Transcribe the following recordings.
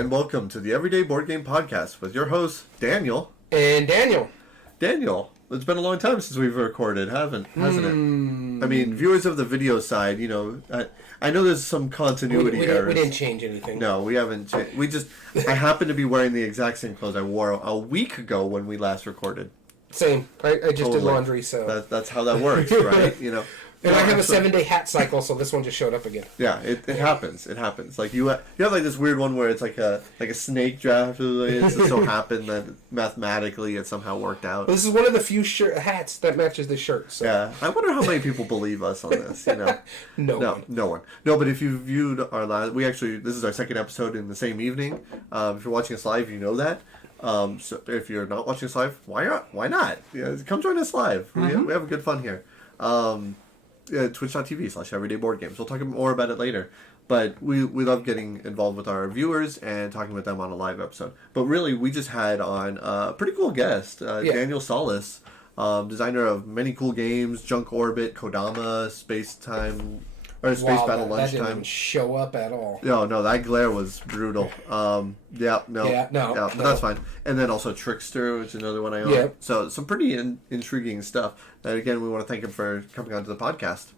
and welcome to the Everyday Board Game Podcast with your hosts, Daniel. And Daniel. Daniel, it's been a long time since we've recorded, hasn't it? I mean, viewers of the video side, you know, I know there's some continuity errors. We didn't change anything. No, we haven't changed. I happen to be wearing the exact same clothes I wore a week ago when we last recorded. Same. I just did laundry, so... That's how that works, right? You know. And I have a 7-day hat cycle, so this one just showed up again. Yeah, it happens. It happens. Like you have like this weird one where it's like a snake draft. It just so happened that mathematically it somehow worked out. Well, this is one of the few hats that matches this shirt. So. Yeah, I wonder how many people believe us on this. You know, no one. No, but if you viewed our last, this is our second episode in the same evening. If you're watching us live, you know that. So if you're not watching us live, why not? Yeah, come join us live. Mm-hmm. We have good fun here. Twitch.tv/everydayboardgames. We'll talk more about it later. But we love getting involved with our viewers and talking with them on a live episode. But really, we just had on a pretty cool guest, Daniel Solis, designer of many cool games, Junk Orbit, Kodama, Space Battle Lunchtime. That didn't show up at all. No, that glare was brutal. But that's fine. And then also Trickster, which is another one I own. Yep. So some pretty intriguing stuff. And again, we want to thank him for coming onto the podcast.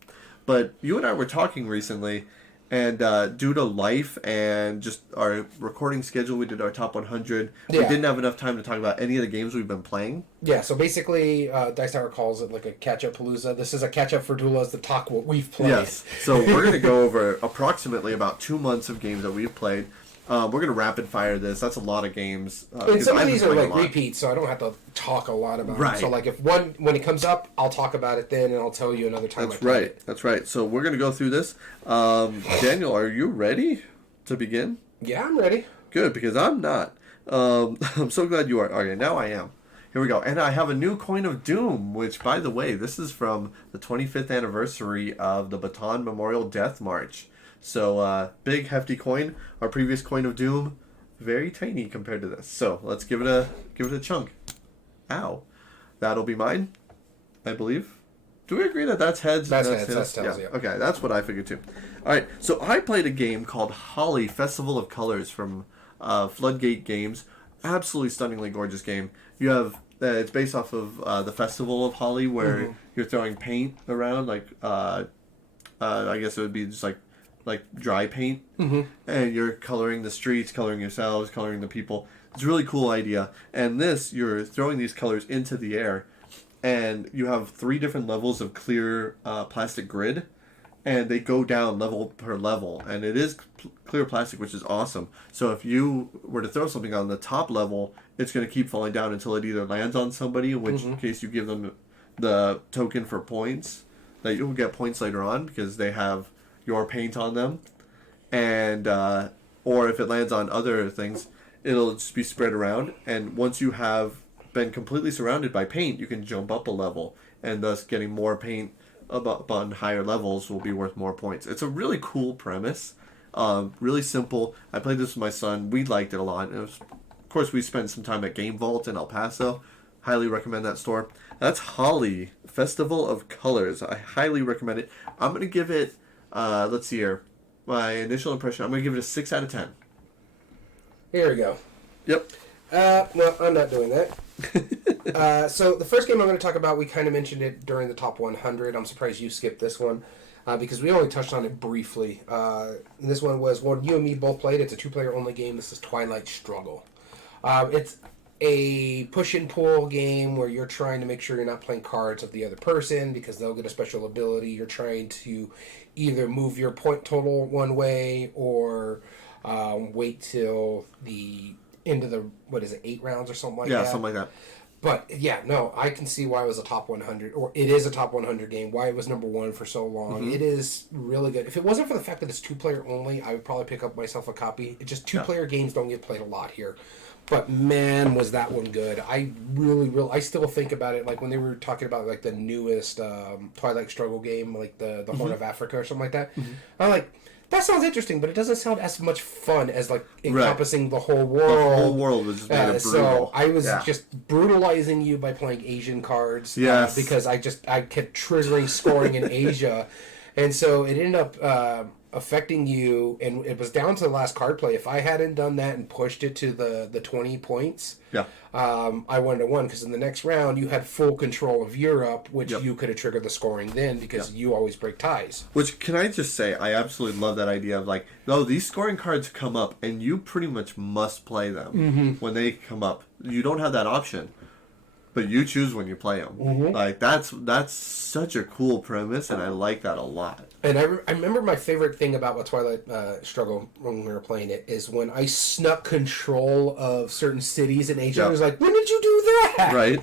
But you and I were talking recently, and due to life and just our recording schedule, we did our top 100. We didn't have enough time to talk about any of the games we've been playing. Yeah, so basically, Dice Tower calls it like a catch-up palooza. This is a catch-up for Doulas to talk what we've played. Yes, so we're going to go over approximately about 2 months of games that we've played. We're going to rapid fire this. That's a lot of games. And some of these are like repeats, so I don't have to talk a lot about it. So like if when it comes up, I'll talk about it then, and I'll tell you another time. That's right. So we're going to go through this. Daniel, are you ready to begin? Yeah, I'm ready. Good, because I'm not. I'm so glad you are. Okay, now I am. Here we go. And I have a new Coin of Doom, which, by the way, this is from the 25th anniversary of the Bataan Memorial Death March. So, big, hefty coin. Our previous Coin of Doom, very tiny compared to this. So, let's give it a chunk. Ow. That'll be mine, I believe. Do we agree that that's heads? That's heads. That's tails, yeah. Okay, that's what I figured too. All right, so I played a game called Holly, Festival of Colors from Floodgate Games. Absolutely stunningly gorgeous game. You have... it's based off of the Festival of Holly, where you're throwing paint around, like... I guess it would be just like dry paint, and you're coloring the streets, coloring yourselves, coloring the people. It's a really cool idea. And you're throwing these colors into the air, and you have 3 different levels of clear plastic grid, and they go down level per level, and it is clear plastic, which is awesome. So if you were to throw something on the top level, it's going to keep falling down until it either lands on somebody, in which case you give them the token for points, that you'll get points later on because they have your paint on them, and or if it lands on other things, it'll just be spread around, and once you have been completely surrounded by paint, you can jump up a level, and thus getting more paint up on higher levels will be worth more points. It's a really cool premise, really simple. I played this with my son. We liked it a lot. Of course, we spent some time at Game Vault in El Paso. Highly recommend that store. That's Holly, Festival of Colors. I highly recommend it. I'm going to give it let's see here. My initial impression, I'm going to give it a 6 out of 10. Here we go. Yep. Well, I'm not doing that. So the first game I'm going to talk about, we kind of mentioned it during the top 100. I'm surprised you skipped this one because we only touched on it briefly. And this one was one you and me both played. It's a 2-player only game. This is Twilight Struggle. It's a push and pull game where you're trying to make sure you're not playing cards of the other person because they'll get a special ability. You're trying to either move your point total one way or wait till the end of the, 8 rounds or something like that? Yeah, something like that. But, I can see why it was a top 100, or it is a top 100 game, why it was number 1 for so long. It is really good. If it wasn't for the fact that it's 2-player only, I would probably pick up myself a copy. It's just 2-player games don't get played a lot here. But man, was that one good. I I still think about it, like when they were talking about like the newest Twilight Struggle game, like the Horn of Africa or something like that. I'm like, that sounds interesting, but it doesn't sound as much fun as like encompassing the whole world. The whole world was just made of brutal. So I was just brutalizing you by playing Asian cards. Because I kept triggering scoring in Asia. And so it ended up affecting you, and it was down to the last card play. If I hadn't done that and pushed it to the 20 points, Yeah. I wouldn't have won, because in the next round you had full control of Europe, which Yep. you could have triggered the scoring then, because you always break ties. Which, can I just say, I absolutely love that idea of like, no, these scoring cards come up and you pretty much must play them when they come up. You don't have that option, but you choose when you play them. Like, that's such a cool premise, and I like that a lot. And I remember my favorite thing about what Twilight Struggle, when we were playing it, is when I snuck control of certain cities in Asia. Yep. I was like, when did you do that? Right?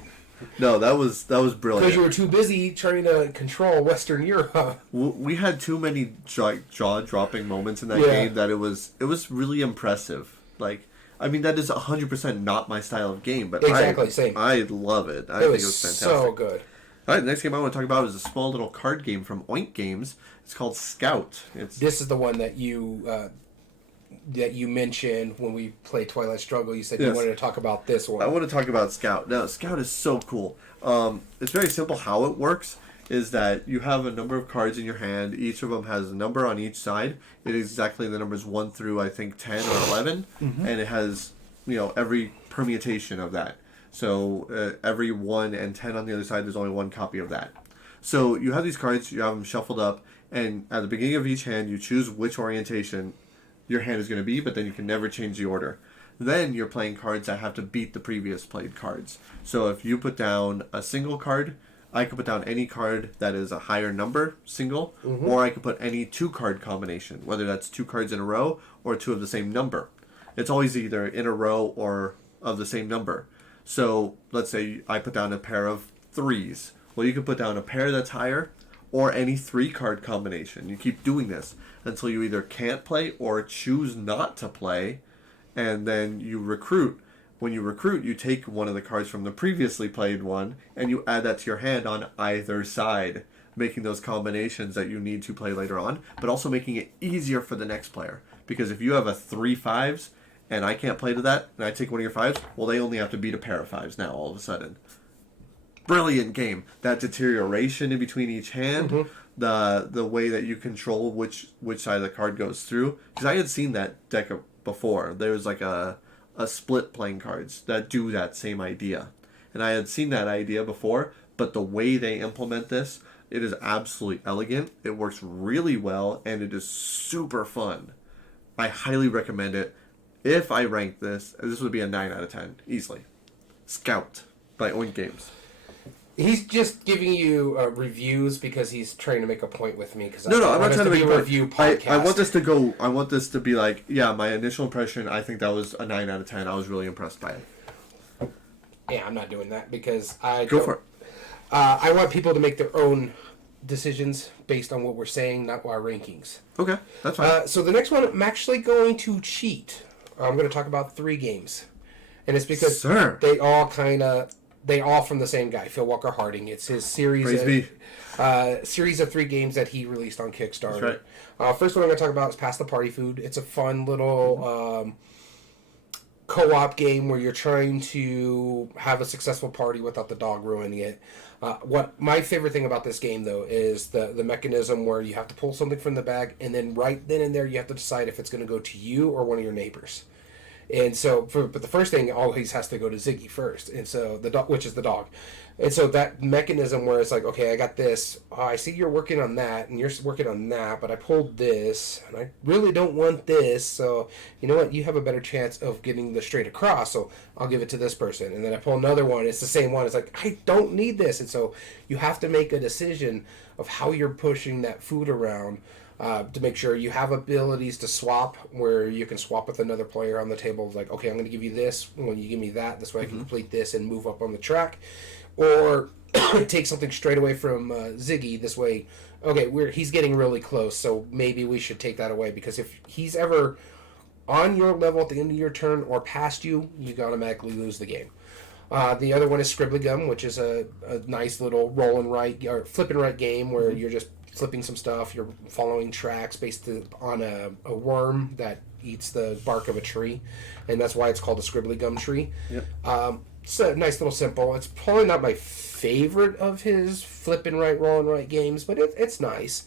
No, that was brilliant. Because you were too busy trying to control Western Europe. We had too many jaw-dropping moments in that Yeah. game that it was really impressive. Like, I mean, that is 100% not my style of game, but Exactly, same. I love it. I It think was it was fantastic. so good. All right, the next game I want to talk about is a small little card game from Oink Games. It's called Scout. This is the one that you mentioned when we played Twilight Struggle. You said you Yes. wanted to talk about this one. I want to talk about Scout. Now, Scout is so cool. It's very simple how it works. Is that you have a number of cards in your hand. Each of them has a number on each side. It is exactly the numbers 1 through, I think, 10 or 11. And it has, every permutation of that. So every 1 and 10 on the other side, there's only one copy of that. So you have these cards, you have them shuffled up, and at the beginning of each hand, you choose which orientation your hand is going to be, but then you can never change the order. Then you're playing cards that have to beat the previous played cards. So if you put down a single card, I could put down any card that is a higher number, single, or I could put any 2-card combination, whether that's 2 cards in a row or 2 of the same number. It's always either in a row or of the same number. So let's say I put down a pair of 3s. Well, you can put down a pair that's higher or any 3-card combination. You keep doing this until you either can't play or choose not to play, and then you recruit. When you recruit, you take one of the cards from the previously played one, and you add that to your hand on either side, making those combinations that you need to play later on, but also making it easier for the next player. Because if you have a 3 5s, and I can't play to that, and I take one of your 5s, well, they only have to beat a pair of 5s now, all of a sudden. Brilliant game. That deterioration in between each hand, the way that you control which side of the card goes through. Because I had seen that deck before. There was like a split playing cards that do that same idea. And I had seen that idea before, but the way they implement this, it is absolutely elegant. It works really well, and it is super fun. I highly recommend it. If I rank this would be a 9 out of 10, easily. Scout by Oink Games. He's just giving you reviews because he's trying to make a point with me. Cause No, I'm not trying to make a review podcast. I want this to be like, yeah, my initial impression, I think that was a 9 out of 10. I was really impressed by it. Yeah, I'm not doing that because Go for it. I want people to make their own decisions based on what we're saying, not our rankings. Okay, that's fine. So the next one, I'm actually going to cheat. I'm going to talk about 3 games. And it's because they all from the same guy, Phil Walker Harding. It's his series series of 3 games that he released on Kickstarter. That's right. First one I'm going to talk about is Pass the Party Food. It's a fun little co-op game where you're trying to have a successful party without the dog ruining it. What my favorite thing about this game, though, is the mechanism where you have to pull something from the bag, and then right then and there you have to decide if it's going to go to you or one of your neighbors. And so, but the first thing always has to go to Ziggy first, and so which is the dog. And so that mechanism where it's like, okay, I got this. Oh, I see you're working on that, and you're working on that, but I pulled this, and I really don't want this. So you know what? You have a better chance of getting the straight across. So I'll give it to this person, and then I pull another one. It's the same one. It's like I don't need this, and so you have to make a decision of how you're pushing that food around. To make sure you have abilities to swap, where you can swap with another player on the table. Like, okay, I'm going to give you this when you give me that. This way I can complete this and move up on the track. Or take something straight away from Ziggy. This way, okay, he's getting really close, so maybe we should take that away. Because if he's ever on your level at the end of your turn or past you, you automatically lose the game. The other one is Scribbly Gum, which is a nice little roll and write or flip and write game where you're just flipping some stuff. You're following tracks based on a worm that eats the bark of a tree, and that's why it's called a Scribbly Gum tree. Yep. It's a nice little simple. It's probably not my favorite of his flip and write, roll and write games, but it's nice.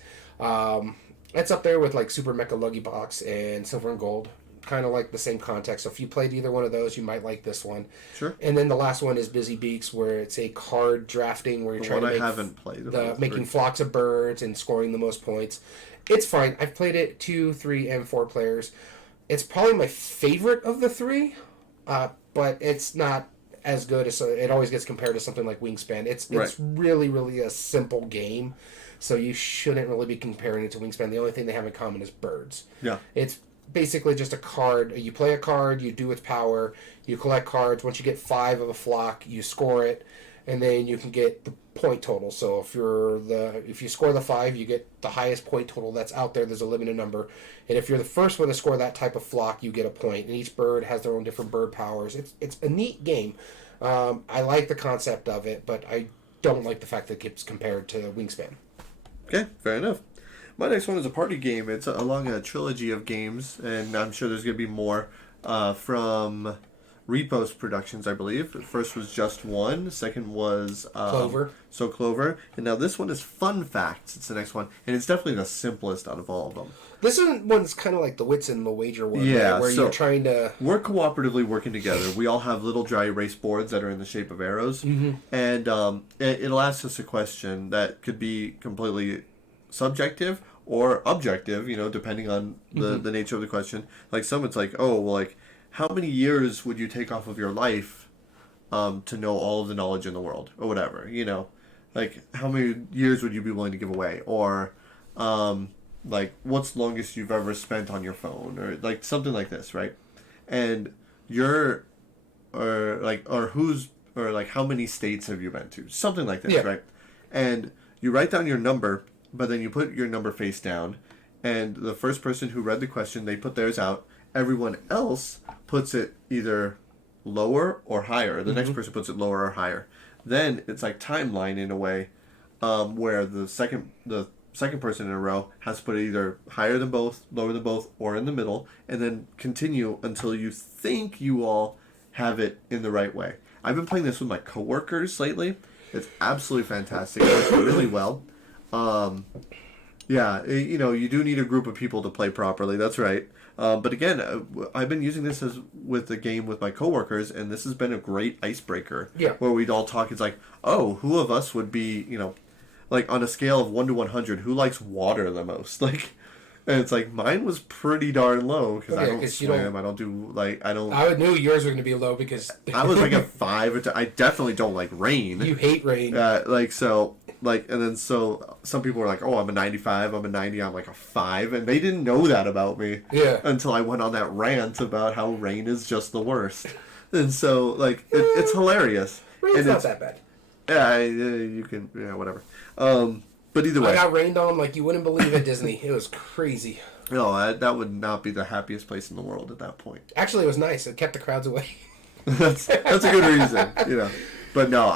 It's up there with like Super Mecha Luggy Box and Silver and Gold. Kind of like the same context. So if you played either one of those, you might like this one. Sure. And then the last one is Busy Beaks, where it's a card drafting where you're trying to make I haven't played. making flocks of birds and scoring the most points. It's fine. I've played it 2, 3, and 4 players. It's probably my favorite of the 3, but it's not as good as it always gets compared to something like Wingspan. It's really, really a simple game, so you shouldn't really be comparing it to Wingspan. The only thing they have in common is birds. Yeah. It's basically just a card. You play a card, you do its power, you collect cards. Once you get 5 of a flock, you score it, and then you can get the point total. So if you score the 5, you get the highest point total that's out there. There's a limited number, and if you're the first one to score that type of flock, you get a point. And each bird has their own different bird powers. It's a neat game. I like the concept of it, but I don't like the fact that it gets compared to Wingspan. Okay, fair enough. My next one is a party game. It's along a trilogy of games, and I'm sure there's going to be more from Repost Productions, I believe. The first was Just One. The second was Clover. Clover. And now this one is Fun Facts. It's the next one, and it's definitely the simplest out of all of them. This one's kind of like the Wits and the Wager one, yeah, right? Where so you're trying to... We're cooperatively working together. We all have little dry erase boards that are in the shape of arrows, and it'll ask us a question that could be completely subjective or objective, depending on the nature of the question. Like someone's like, oh, well, like, how many years would you take off of your life to know all of the knowledge in the world, or whatever, like, how many years would you be willing to give away, or like, what's the longest you've ever spent on your phone, or like something like this, right? And how many states have you been to, something like this, right? And you write down your number, but then you put your number face down, and the first person who read the question, they put theirs out. Everyone else puts it either lower or higher. The next person puts it lower or higher. Then it's like timeline in a way, where the second person in a row has to put it either higher than both, lower than both, or in the middle, and then continue until you think you all have it in the right way. I've been playing this with my coworkers lately. It's absolutely fantastic. It works really well. You do need a group of people to play properly. That's right. But again, I've been using this with the game with my coworkers, and this has been a great icebreaker. Yeah. Where we'd all talk. It's like, oh, who of us would be, like on a scale of 1 to 100, who likes water the most? Like, and it's like mine was pretty darn low because I don't swim. I don't do I knew yours were going to be low because I was like a 5. I definitely don't like rain. You hate rain. And then some people were like, oh, I'm a 95, I'm a 90, I'm like a 5, and they didn't know that about me. Yeah. Until I went on that rant about how rain is just the worst, and so like it's hilarious. Rain's not that bad. Yeah, you can, whatever. But either way, I got rained on like you wouldn't believe at Disney. It was crazy. No, that would not be the happiest place in the world at that point. Actually, it was nice. It kept the crowds away. that's a good reason, But no,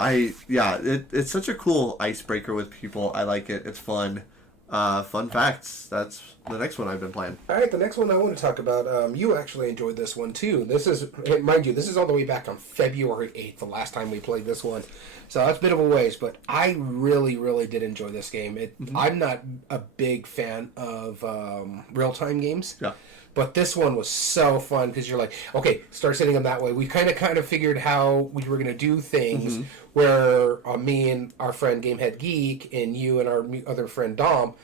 it's such a cool icebreaker with people. I like it. It's fun. Fun facts. That's the next one I've been playing. All right, the next one I want to talk about. You actually enjoyed this one too. This is, mind you, this is all the way back on February 8th, the last time we played this one. So that's a bit of a ways, but I really, really did enjoy this game. I'm not a big fan of real-time games. Yeah. But this one was so fun because you're like, okay, start setting them that way. We kind of figured how we were going to do things where me and our friend Gamehead Geek and you and our other friend Dom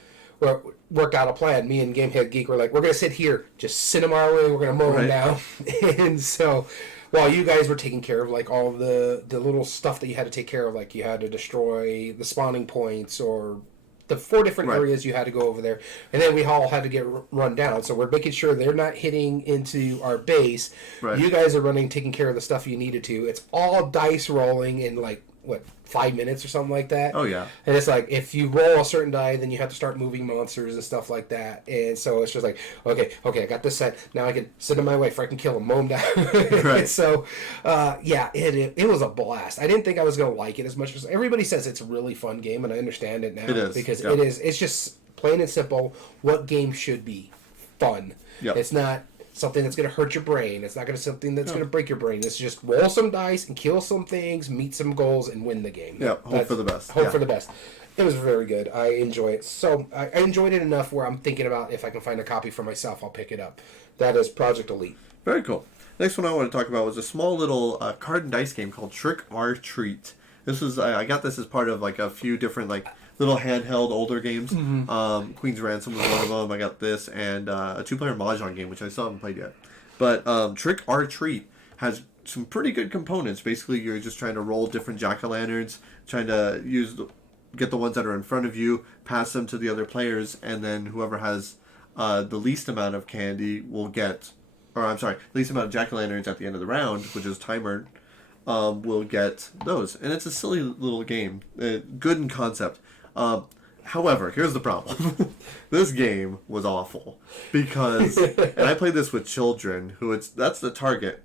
worked out a plan. Me and Gamehead Geek were like, we're going to sit here, just sit them our way, we're going to mow them down. And so while you guys were taking care of like all of the little stuff that you had to take care of, like you had to destroy the spawning points or the 4 different areas you had to go over there, and then we all had to get run down. So we're making sure they're not hitting into our base. Right. You guys are running, taking care of the stuff you needed to. It's all dice rolling in like 5 minutes or something like that. Oh yeah. And it's like if you roll a certain die, then you have to start moving monsters and stuff like that. And so it's just like, okay, I got this set. Now I can sit in my way for I can kill them, mow them down. Right. So, it was a blast. I didn't think I was gonna like it as much as everybody says. It's a really fun game, and I understand it now. It is because it is. It's just plain and simple what games should be: fun. Yep. It's not something that's going to hurt your brain. It's not going to something that's going to break your brain. It's just roll some dice and kill some things, meet some goals, and win the game. Yeah, hope for the best. Hope for the best. It was very good. I enjoy it. So I enjoyed it enough where I'm thinking about if I can find a copy for myself, I'll pick it up. That is Project Elite. Very cool. Next one I want to talk about was a small little card and dice game called Trick or Treat. This was I got this as part of like a few different like little handheld older games. Mm-hmm. Queen's Ransom was one of them. I got this and a 2-player Mahjong game, which I still haven't played yet. But Trick or Treat has some pretty good components. Basically, you're just trying to roll different jack-o'-lanterns, trying to get the ones that are in front of you, pass them to the other players, and then whoever has the least amount of candy will get, or I'm sorry, least amount of jack-o'-lanterns at the end of the round, which is timered, will get those. And it's a silly little game. Good in concept. However, here's the problem. This game was awful. Because, and I played this with children, that's the target.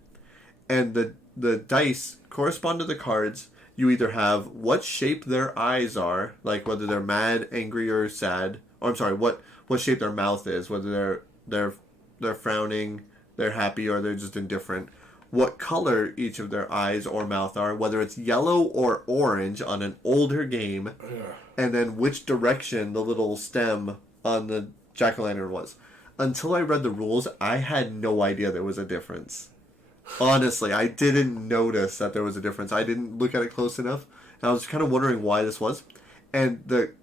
And the dice correspond to the cards. You either have what shape their eyes are, like whether they're mad, angry, or sad. Or I'm sorry, what shape their mouth is, whether they're frowning, they're happy, or they're just indifferent. What color each of their eyes or mouth are, whether it's yellow or orange on an older game, and then which direction the little stem on the jack-o'-lantern was. Until I read the rules, I had no idea there was a difference. Honestly, I didn't notice that there was a difference. I didn't look at it close enough. And I was kind of wondering why this was. And the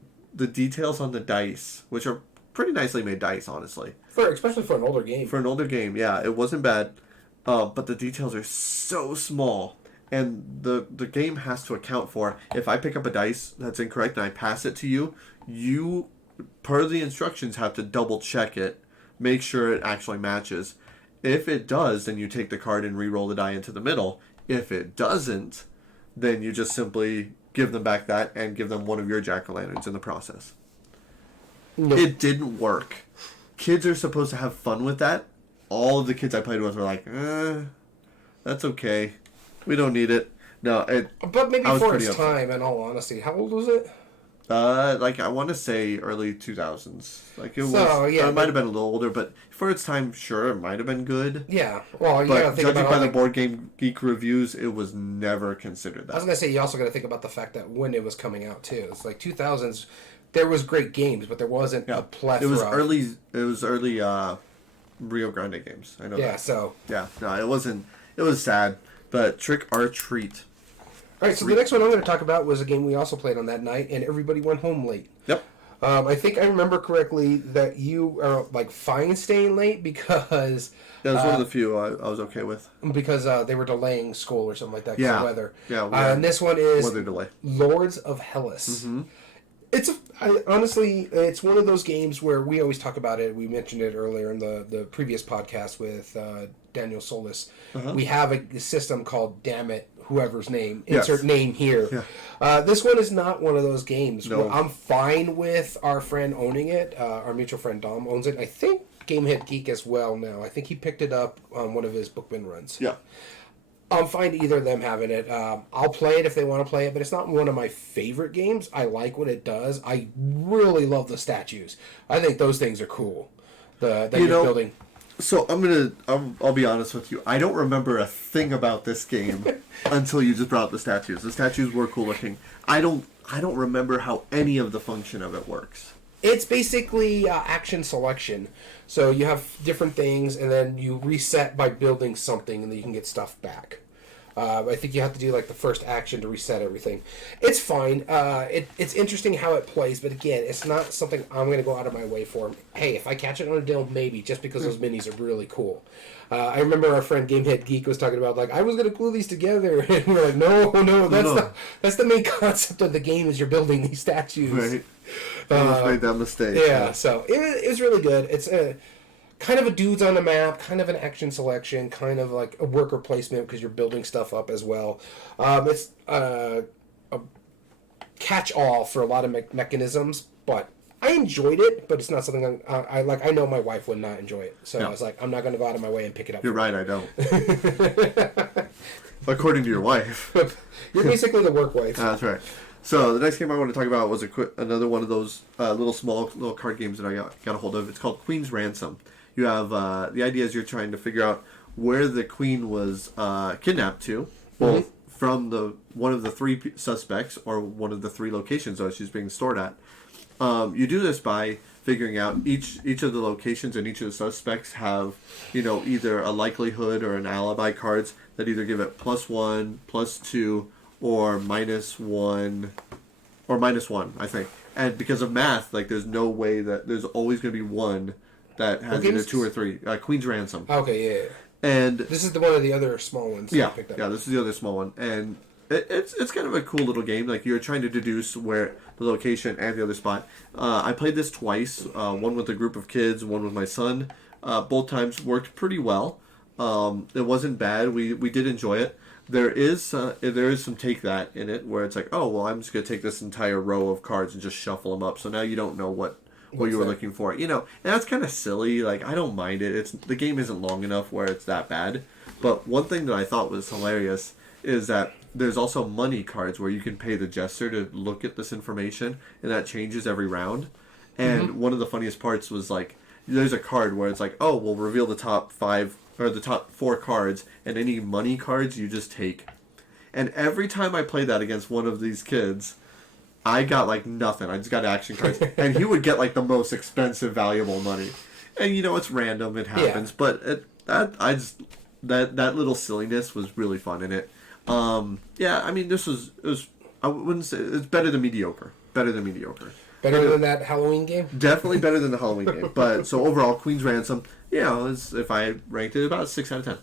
details on the dice, which are pretty nicely made dice, honestly. Especially for an older game. For an older game, yeah. It wasn't bad. But the details are so small. And the game has to account for, if I pick up a dice that's incorrect and I pass it to you, you, per the instructions, have to double check it, make sure it actually matches. If it does, then you take the card and re-roll the die into the middle. If it doesn't, then you just simply give them back that and give them one of your jack-o'-lanterns in the process. Nope. It didn't work. Kids are supposed to have fun with that. All of the kids I played with were like, that's okay. We don't need it. No, but maybe for its time, in all honesty. How old was it? Like I want to say early 2000s. Like it might have been a little older, but for its time, sure, it might have been good. Yeah, well, you but judging by the Board Game Geek reviews, it was never considered that. I was gonna say you also got to think about the fact that when it was coming out too, it's like 2000s. There was great games, but there wasn't a plethora. It was early Rio Grande games. I know. Yeah. That. So. Yeah. No, it wasn't. It was sad, but Trick or Treat. All right, so the next one I'm going to talk about was a game we also played on that night, and everybody went home late. Yep. I think I remember correctly that you are like fine staying late because... Yeah, it was one of the few I was okay with. Because they were delaying school or something like that because of weather. Yeah. And this one is weather delay. Lords of Hellas. Mm-hmm. Honestly, it's one of those games where we always talk about it. We mentioned it earlier in the previous podcast with Daniel Solis. Uh-huh. We have a system called Damn It, whoever's name. Insert name here. Yeah. This one is not one of those games. No. I'm fine with our friend owning it. Our mutual friend Dom owns it. I think Gamehead Geek as well now. I think he picked it up on one of his bookman runs. Yeah. I'm fine to either of them having it. I'll play it if they want to play it, but it's not one of my favorite games. I like what it does. I really love the statues. I think those things are cool. That you're building. So I'll be honest with you. I don't remember a thing about this game until you just brought up the statues. The statues were cool looking. I don't remember how any of the function of it works. It's basically action selection. So you have different things, and then you reset by building something, and then you can get stuff back. I think you have to do like the first action to reset everything. It's fine. It's interesting how it plays, but again, it's not something I'm going to go out of my way for. Hey, if I catch it on a deal, maybe, just because those minis are really cool. I remember our friend Gamehead Geek was talking about, like, I was going to glue these together, and we're like, no, that's the main concept of the game is you're building these statues. Right. I almost made that mistake. Yeah, so it was really good. It's kind of a dudes on the map, kind of an action selection, kind of like a worker placement because you're building stuff up as well. It's a catch-all for a lot of mechanisms, but I enjoyed it, but it's not something I like. I know my wife would not enjoy it, so I was like, I'm not going to go out of my way and pick it up. You're right, I don't. According to your wife. You're basically the work wife. That's right. So the next game I want to talk about was another one of those little card games that I got a hold of. It's called Queen's Ransom. You have the idea is you're trying to figure out where the queen was kidnapped to, both from the one of the three suspects or one of the three locations that she's being stored at. You do this by figuring out each of the locations and each of the suspects have, either a likelihood or an alibi cards that either give it +1, +2, or -1, or -1, I think. And because of math, like there's no way that there's always going to be one that has either 2 or 3. Queen's Ransom. Okay, yeah. And this is one of the other small ones. Yeah, I picked up. yeah. This is the other small one, and it's kind of a cool little game. Like you're trying to deduce where the location and the other spot. I played this twice. One with a group of kids, one with my son. Both times worked pretty well. It wasn't bad. We did enjoy it. There is some take that in it where it's like, oh well, I'm just gonna take this entire row of cards and just shuffle them up. So now you don't know what you were looking for. And that's kind of silly. Like I don't mind it. The game isn't long enough where it's that bad. But one thing that I thought was hilarious is that there's also money cards where you can pay the jester to look at this information, and that changes every round. And one of the funniest parts was like, there's a card where it's like, oh, we'll reveal the top 5 or the top 4 cards, and any money cards you just take. And every time I played that against one of these kids, I got like nothing. I just got action cards, and he would get like the most expensive, valuable money. And it's random, it happens, but that little silliness was really fun in it. I mean, it was I wouldn't say it's better than mediocre. Better than that Halloween game? Definitely better than the Halloween game. But so overall, Queen's Ransom, if I ranked it, about 6 out of 10.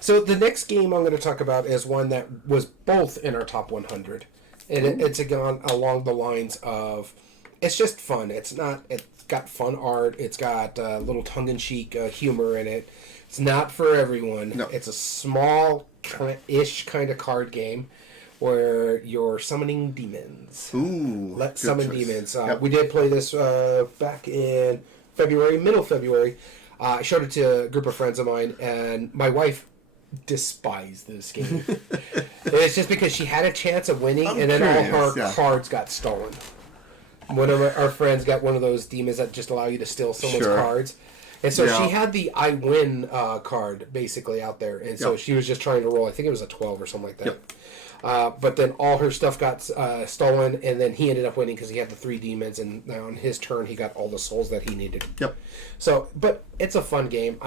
So the next game I'm going to talk about is one that was both in our top 100. And it's gone along the lines of, it's just fun. It's got fun art. It's got little tongue-in-cheek humor in it. It's not for everyone. No. It's a small-ish kind of card game where you're summoning demons. Ooh, Let's summon choice. demons. Yep. We did play this back in middle February. I showed it to a group of friends of mine, and my wife despised this game. It's just because she had a chance of winning, and then all her cards got stolen. One of our friends got one of those demons that just allow you to steal someone's cards. And so she had the I win card basically out there. And so she was just trying to roll. I think it was a 12 or something like that. Yep. But then all her stuff got stolen, and then he ended up winning because he had the 3 demons, and now on his turn he got all the souls that he needed. Yep. So, but it's a fun game.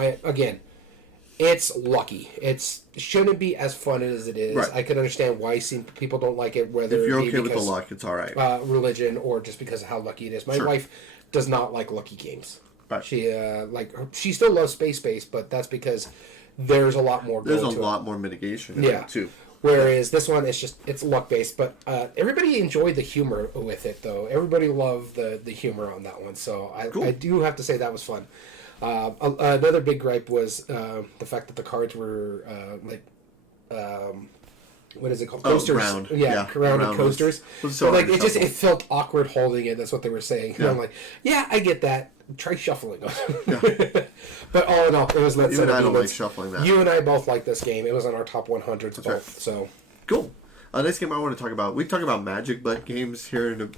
It's lucky. It shouldn't be as fun as it is. Right. I can understand why people don't like it, whether if you're it be okay because, with the luck, it's all right. Religion, or just because of how lucky it is. My wife does not like lucky games. Right. She still loves Space Base, but that's because there's a lot more. There's a lot more mitigation in it too. Whereas this one, it's luck based, but everybody enjoyed the humor with it, though. Everybody loved the humor on that one, so I do have to say that was fun. Another big gripe was the fact that the cards were what is it called? Coasters. Round. Rounded coasters. Was so it felt awkward holding it. That's what they were saying. Yeah. And I'm like, yeah, I get that. Try shuffling. But all in all, it was Let's. You and I don't like shuffling that. You and I both like this game. It was on our top 100s both. Right. So cool. Next game I want to talk about. We talk about Magic, but games here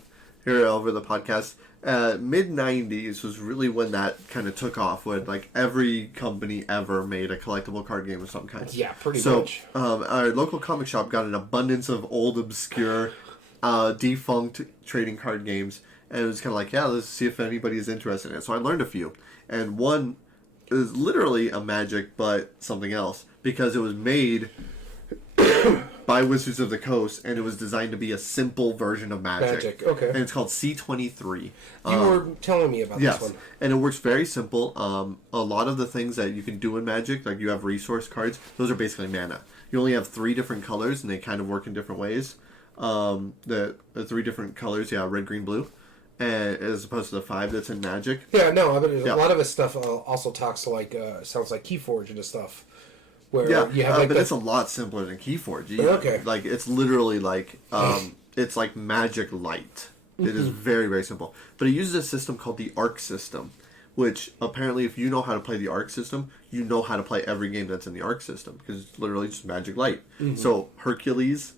over the podcast. Mid 90s was really when that kind of took off, when like every company ever made a collectible card game of some kind. Yeah, pretty much. Our local comic shop got an abundance of old, obscure, defunct trading card games, and it was kind of like, let's see if anybody is interested in it. So I learned a few, and one is literally a Magic, but something else, because it was made by Wizards of the Coast, and it was designed to be a simple version of Magic. Okay. And it's called C23. You were telling me about this one. And it works very simple. A lot of the things that you can do in Magic, like you have resource cards, those are basically mana. You only have 3 different colors, and they kind of work in different ways. The 3 different colors, red, green, blue, and as opposed to the 5 that's in Magic. Yeah, no, but a lot of his stuff also talks like sounds like Keyforge and stuff. Where you have but it's a lot simpler than Keyforge. Okay. Like it's literally like it's like Magic Light. Mm-hmm. It is very, very simple. But it uses a system called the Arc system, which apparently if you know how to play the Arc system, you know how to play every game that's in the Arc system, because it's literally just Magic Light. Mm-hmm. So Hercules,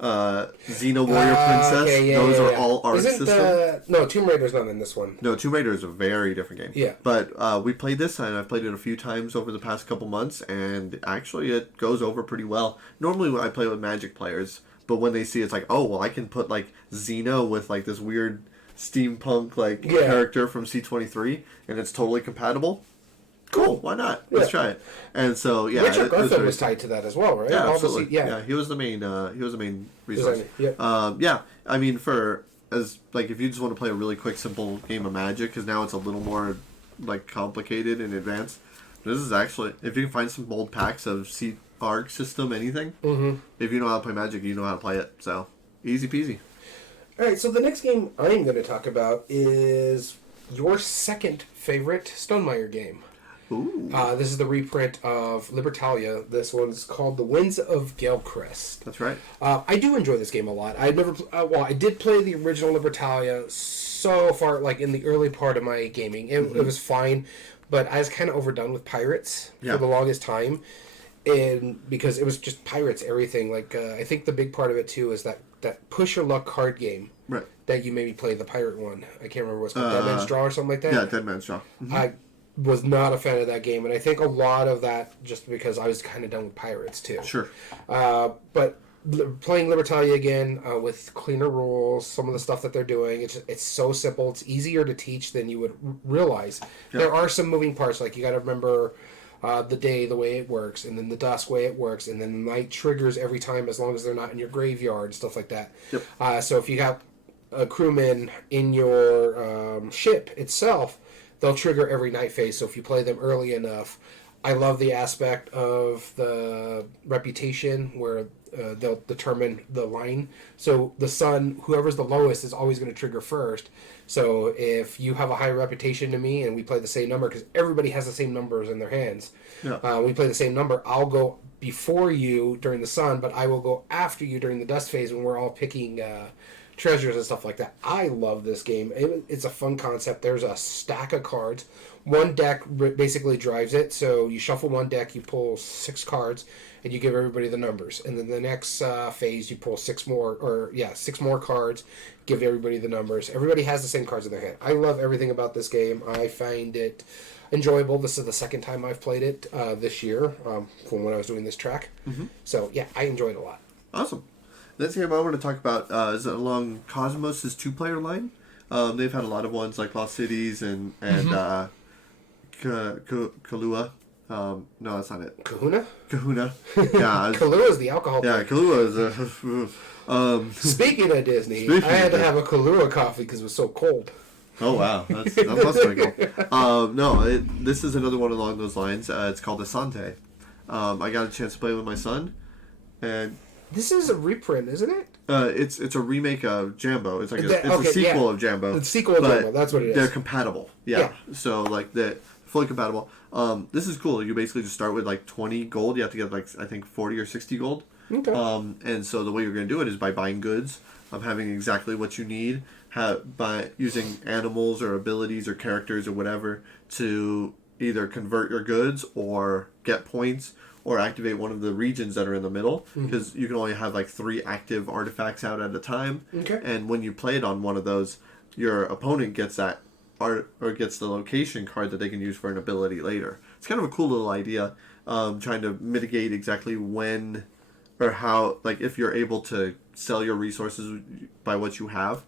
Xena Warrior Princess. Okay, Those are all art Isn't systems. no, Tomb Raider's not in this one. No, Tomb Raider is a very different game. Yeah. But we played this, and I've played it a few times over the past couple months, and actually it goes over pretty well. Normally when I play with Magic players, but when they see it's like, oh, well, I can put, like, Xena with, like, this weird steampunk, like, character from C23, and it's totally compatible. Cool, why not? Let's try it. And so, yeah. Richard Garfield was tied to that as well, right? Yeah, absolutely. Yeah, he was the main resource. Yep. Yeah, I mean, if you just want to play a really quick, simple game of Magic, because now it's a little more, like, complicated and advanced, this is actually, if you can find some old packs of Arc system, anything, if you know how to play Magic, you know how to play it. So, easy peasy. All right, so the next game I'm going to talk about is your second favorite Stonemaier game. Ooh. This is the reprint of Libertalia. This one's called The Winds of Galecrest. That's right. I do enjoy this game a lot. I did play the original Libertalia so far, like in the early part of my gaming. It was fine, but I was kind of overdone with pirates for the longest time. And because it was just pirates, everything. Like I think the big part of it too is that push your luck card game. Right. That you maybe play the pirate one. I can't remember what's called, Dead Man's Draw or something like that. Yeah, Dead Man's Draw. Mm-hmm. I was not a fan of that game, and I think a lot of that just because I was kind of done with pirates too. Sure. But playing Libertalia again with cleaner rules, some of the stuff that they're doing, it's so simple. It's easier to teach than you would realize. Yeah. There are some moving parts, like you got to remember the day, the way it works, and then the dusk way it works, and then the night triggers every time as long as they're not in your graveyard, stuff like that. Yep. So if you have a crewman in your ship itself, they'll trigger every night phase, so if you play them early enough. I love the aspect of the reputation where they'll determine the line. So the sun, whoever's the lowest, is always going to trigger first. So if you have a high reputation to me and we play the same number, because everybody has the same numbers in their hands, we play the same number, I'll go before you during the sun, but I will go after you during the dust phase when we're all picking treasures and stuff like that. I love this game. It's a fun concept. There's a stack of cards. One deck basically drives it. So you shuffle one deck, you pull 6 cards, and you give everybody the numbers. And then the next phase, you pull 6 more cards, give everybody the numbers. Everybody has the same cards in their hand. I love everything about this game. I find it enjoyable. This is the second time I've played it this year from when I was doing this track. Mm-hmm. So yeah, I enjoy it a lot. Awesome. Next game I want to talk about is along Cosmos' 2-player line. They've had a lot of ones like Lost Cities and Kahlua. No, that's not it. Kahuna? Kahuna. Yeah. Kahlua is the alcohol player. Kahlua is Speaking of Disney, I had to have a Kahlua coffee because it was so cold. Oh, wow. That must be cool. This is another one along those lines. It's called Asante. I got a chance to play with my son, and... This is a reprint, isn't it? It's a remake of Jambo. It's like a sequel of Jambo. It's a sequel of Jambo. That's what it is. They're compatible. Yeah. So like they're fully compatible. This is cool. You basically just start with like 20 gold. You have to get like I think 40 or 60 gold. Okay. And so the way you're going to do it is by buying goods, having exactly what you need, by using animals or abilities or characters or whatever to either convert your goods or get points. Or activate one of the regions that are in the middle, because you can only have like 3 active artifacts out at a time. Okay. And when you play it on one of those, your opponent gets that art or gets the location card that they can use for an ability later. It's kind of a cool little idea, trying to mitigate exactly when or how, like if you're able to sell your resources by what you have,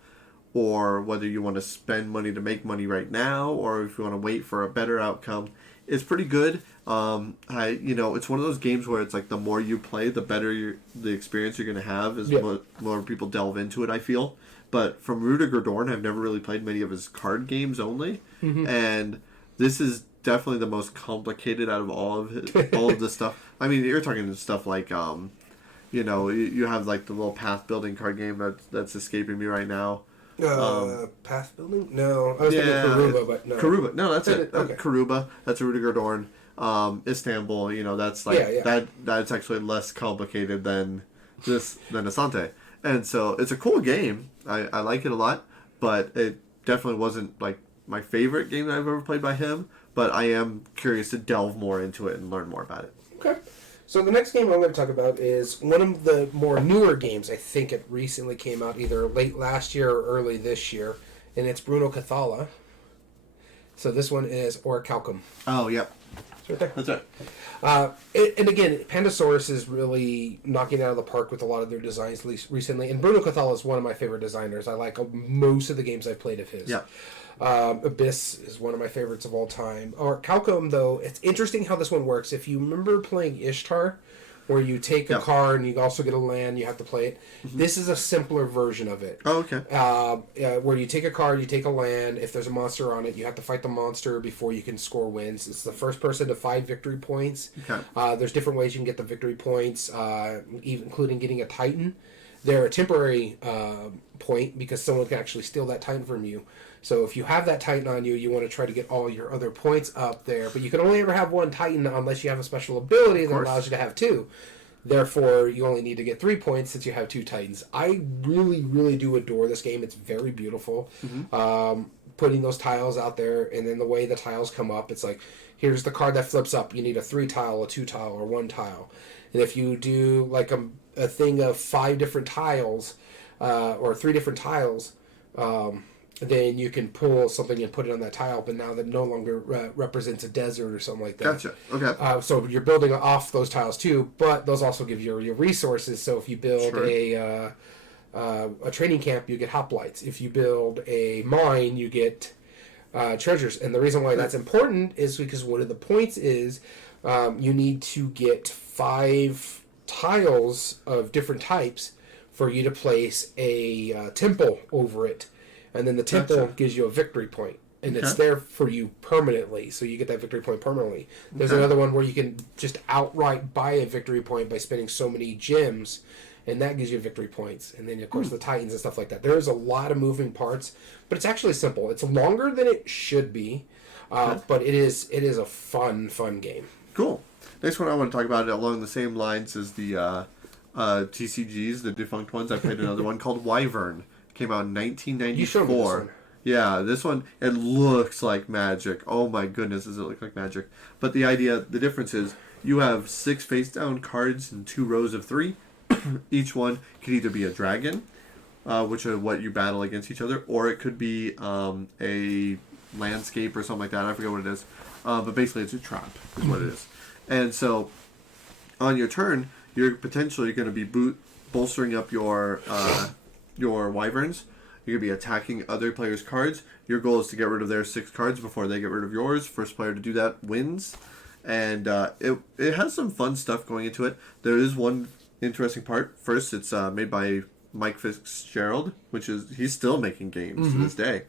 or whether you want to spend money to make money right now, or if you want to wait for a better outcome. It's pretty good. It's one of those games where it's like the more you play, the better the experience you're going to have as more people delve into it, I feel. But from Rudiger Dorn, I've never really played many of his card games only. Mm-hmm. And this is definitely the most complicated out of all of the stuff. I mean, you're talking stuff like, you have like the little path building card game that's escaping me right now. Path building? No, I was thinking Karuba, but no. Karuba, no, that's it. Okay. Karuba, that's Rudiger Dorn. Istanbul, that's like that's actually less complicated than Asante, and so it's a cool game. I like it a lot, but it definitely wasn't like my favorite game that I've ever played by him. But I am curious to delve more into it and learn more about it. Okay. So the next game I'm going to talk about is one of the more newer games. I think it recently came out either late last year or early this year, and it's Bruno Cathala. So this one is Orichalcum. Oh, yep. It's right there. That's right. And again, Pandasaurus is really knocking it out of the park with a lot of their designs recently. And Bruno Cathala is one of my favorite designers. I like most of the games I've played of his. Yeah. Abyss is one of my favorites of all time. Or Calcum, though, it's interesting how this one works. If you remember playing Ishtar, where you take a car and you also get a land, you have to play it. Mm-hmm. This is a simpler version of it. Oh, okay. Where you take a card, you take a land. If there's a monster on it, you have to fight the monster before you can score wins. It's the first person to 5 victory points. Okay. There's different ways you can get the victory points, even including getting a Titan. They're a temporary point because someone can actually steal that Titan from you. So if you have that Titan on you, you want to try to get all your other points up there. But you can only ever have one Titan unless you have a special ability that allows you to have 2. Therefore, you only need to get 3 points since you have 2 Titans. I really, really do adore this game. It's very beautiful. Mm-hmm. Putting those tiles out there, and then the way the tiles come up, it's like, here's the card that flips up. You need a 3 tile, a 2 tile, or 1 tile. And if you do like a thing of 5 different tiles, or 3 different tiles, then you can pull something and put it on that tile, but now that no longer represents a desert or something like that. Gotcha. Okay. So you're building off those tiles too, but those also give you your resources. So if you build a training camp, you get hoplites. If you build a mine, you get treasures. And the reason why that's important is because one of the points is you need to get 5 tiles of different types for you to place a temple over it. And then the temple gives you a victory point. And it's there for you permanently. So you get that victory point permanently. There's another one where you can just outright buy a victory point by spending so many gems. And that gives you victory points. And then, of course, the Titans and stuff like that. There's a lot of moving parts. But it's actually simple. It's longer than it should be. But it is a fun game. Cool. Next one I want to talk about along the same lines as the TCGs, the defunct ones. I played another one called Wyvern. Came out in 1994. You showed me this one. Yeah, this one, it looks like magic. Oh my goodness, does it look like magic. But the difference is you have 6 face-down cards in 2 rows of 3. Each one could either be a dragon, which are what you battle against each other, or it could be a landscape or something like that. I forget what it is. But basically it's a trap is what it is. And so on your turn, you're potentially going to be bolstering up your wyverns. You're going to be attacking other players' cards. Your goal is to get rid of their 6 cards before they get rid of yours. First player to do that wins. And it has some fun stuff going into it. There is one interesting part. First, it's made by Mike Fitzgerald, he's still making games to this day.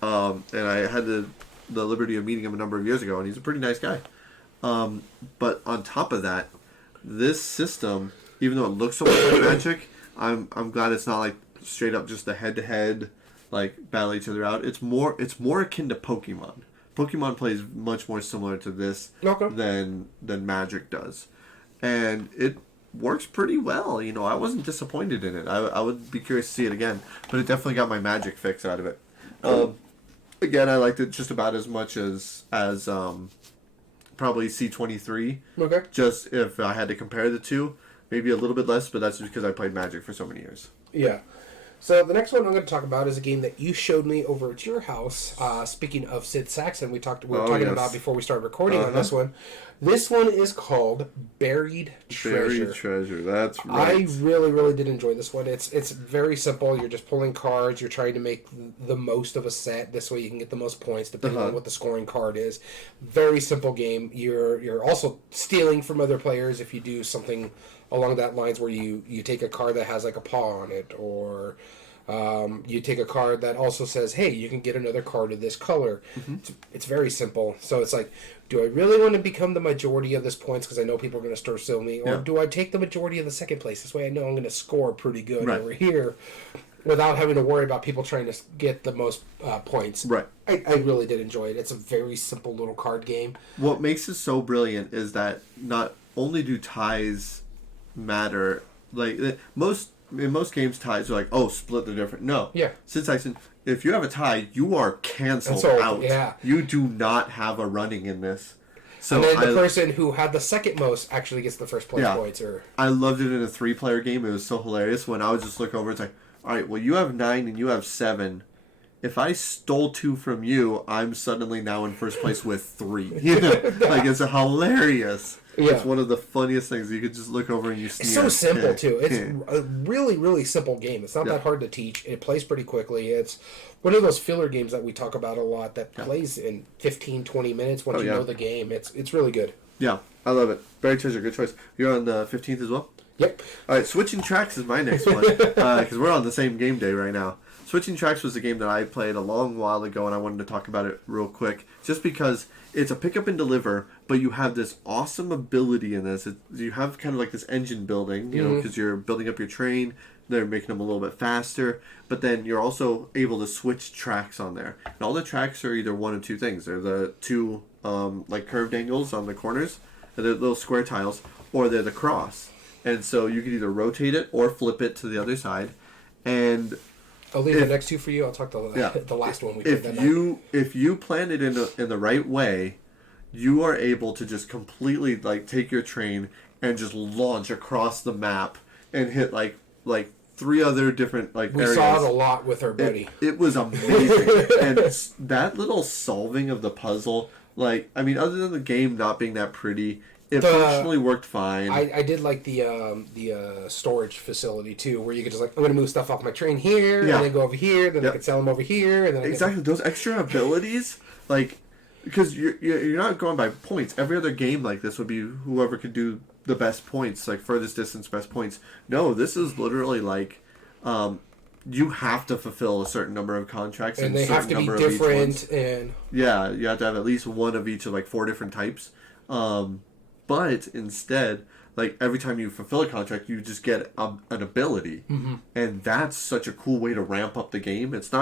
And I had the liberty of meeting him a number of years ago, and he's a pretty nice guy. But on top of that, this system, even though it looks so much like Magic, I'm glad it's not like straight up just the head-to-head like battle each other out. It's more akin to Pokemon. Pokemon plays much more similar to this than Magic does, and it works pretty well. I wasn't disappointed in it. I would be curious to see it again, but it definitely got my Magic fix out of it. Again, I liked it just about as much as probably C23. Okay. Just if I had to compare the two, maybe a little bit less, but that's just because I played Magic for so many years. Yeah. So the next one I'm going to talk about is a game that you showed me over at your house. Speaking of Sid Saxon, we were talking about before we started recording on this one. This one is called Buried Treasure. Buried Treasure, that's right. I really, really did enjoy this one. It's very simple. You're just pulling cards. You're trying to make the most of a set. This way you can get the most points depending on what the scoring card is. Very simple game. You're also stealing from other players if you do something along that lines where you take a card that has like a paw on it, or you take a card that also says, hey, you can get another card of this color. It's very simple. So it's like, do I really want to become the majority of this points because I know people are going to start stealing me, or do I take the majority of the second place? This way I know I'm going to score pretty good over here without having to worry about people trying to get the most points. Right. I really did enjoy it. It's a very simple little card game. What makes it so brilliant is that not only do ties matter, like in most games ties are like, oh, split the difference. No. Yeah. Sid Saxon, if you have a tie, you are canceled out. Yeah. You do not have a running in this. So and then the person who had the second most actually gets the first place points. Or I loved it in a 3-player game. It was so hilarious when I would just look over. It's like, all right, well, you have 9 and you have 7. If I stole 2 from you, I'm suddenly now in first place with 3. You know, like it's hilarious. Yeah. It's one of the funniest things. You could just look over and you sneer. It's so simple too. It's a really, really simple game. It's not that hard to teach. It plays pretty quickly. It's one of those filler games that we talk about a lot that plays in 15, 20 minutes once you know the game. It's really good. Yeah, I love it. Berry Treasure, good choice. You're on the 15th as well? Yep. All right, Switching Tracks is my next one because we're on the same game day right now. Switching Tracks was a game that I played a long while ago, and I wanted to talk about it real quick, just because it's a pick up and deliver, but you have this awesome ability in this. You have kind of like this engine building, you know, because you're building up your train, they're making them a little bit faster, but then you're also able to switch tracks on there. And all the tracks are either one of two things. They're the two like curved angles on the corners, the little square tiles, or they're the cross. And so you can either rotate it or flip it to the other side, and I'll leave the next two for you. I'll talk the last one we did. If you plan it in the right way, you are able to just completely like take your train and just launch across the map and hit like 3 other different areas. We saw it a lot with our buddy. It was amazing. And that little solving of the puzzle, like, I mean, other than the game not being that pretty, it functionally worked fine. I did like the storage facility too, where you could just like, I'm going to move stuff off my train here, and then go over here, then I could sell them over here, and then exactly those extra abilities, like, because you're not going by points. Every other game like this would be whoever could do the best points, like furthest distance, best points. No, this is literally like, you have to fulfill a certain number of contracts, and they have to be different, and you have to have at least one of each of like 4 different types. But instead, like every time you fulfill a contract, you just get an ability, and that's such a cool way to ramp up the game. It's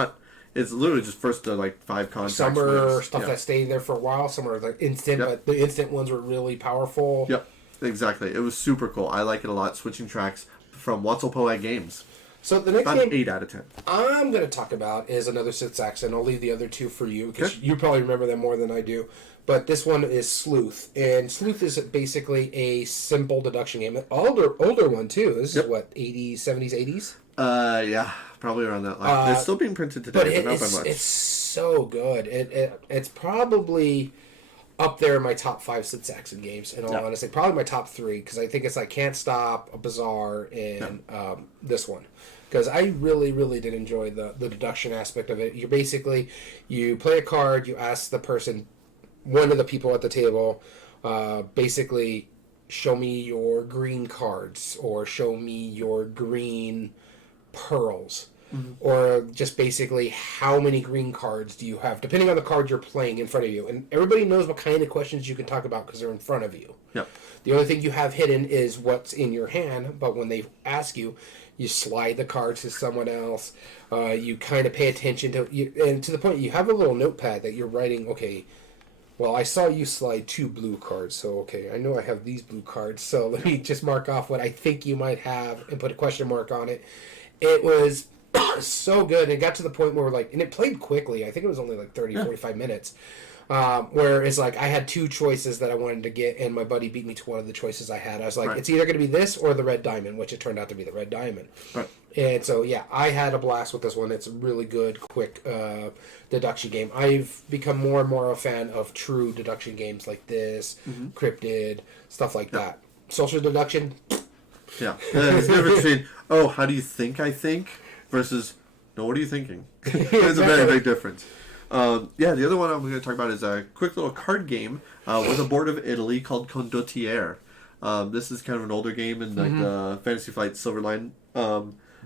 literally just first to like 5 contracts. Some are stuff that stayed there for a while. Some are like instant, but the instant ones were really powerful. Yep, exactly. It was super cool. I like it a lot. Switching Tracks from Watzelpoag Games. So the next game, 8 out of 10. I'm going to talk about is another Sitsax, and I'll leave the other 2 for you because you probably remember them more than I do. But this one is Sleuth, and Sleuth is basically a simple deduction game. An older one too. This is what, 80s, 70s, 80s. Yeah, probably around that line. It's still being printed today, but not by much. It's so good. It's probably up there in my top 5 Sitsaxen games, in all honesty. Probably my top 3, because I think it's like Can't Stop, Bazaar, and this one. Because I really, really did enjoy the deduction aspect of it. You play a card, you ask the person, one of the people at the table, basically, show me your green cards, or show me your green pearls. Or just basically, how many green cards do you have, depending on the card you're playing in front of you. And everybody knows what kind of questions you can talk about because they're in front of you. Yep. The only thing you have hidden is what's in your hand, but when they ask you, you slide the cards to someone else. You kind of pay attention and to the point, you have a little notepad that you're writing, okay, well, I saw you slide 2 blue cards, so okay, I know I have these blue cards, so let me just mark off what I think you might have and put a question mark on it. It was so good. It got to the point where and it played quickly. I think it was only like 30, 45 minutes. Where it's like I had 2 choices that I wanted to get, and my buddy beat me to one of the choices I had. I was like, it's either going to be this or the red diamond, which it turned out to be the red diamond. Right. And so, I had a blast with this one. It's a really good, quick deduction game. I've become more and more a fan of true deduction games like this, cryptid, stuff like that. Social deduction. Yeah. It's the difference between, how do you think I think, versus, no, what are you thinking? There's a very big difference. The other one I'm going to talk about is a quick little card game with a board of Italy called Condottiere. This is kind of an older game in like the Fantasy Flight Silverline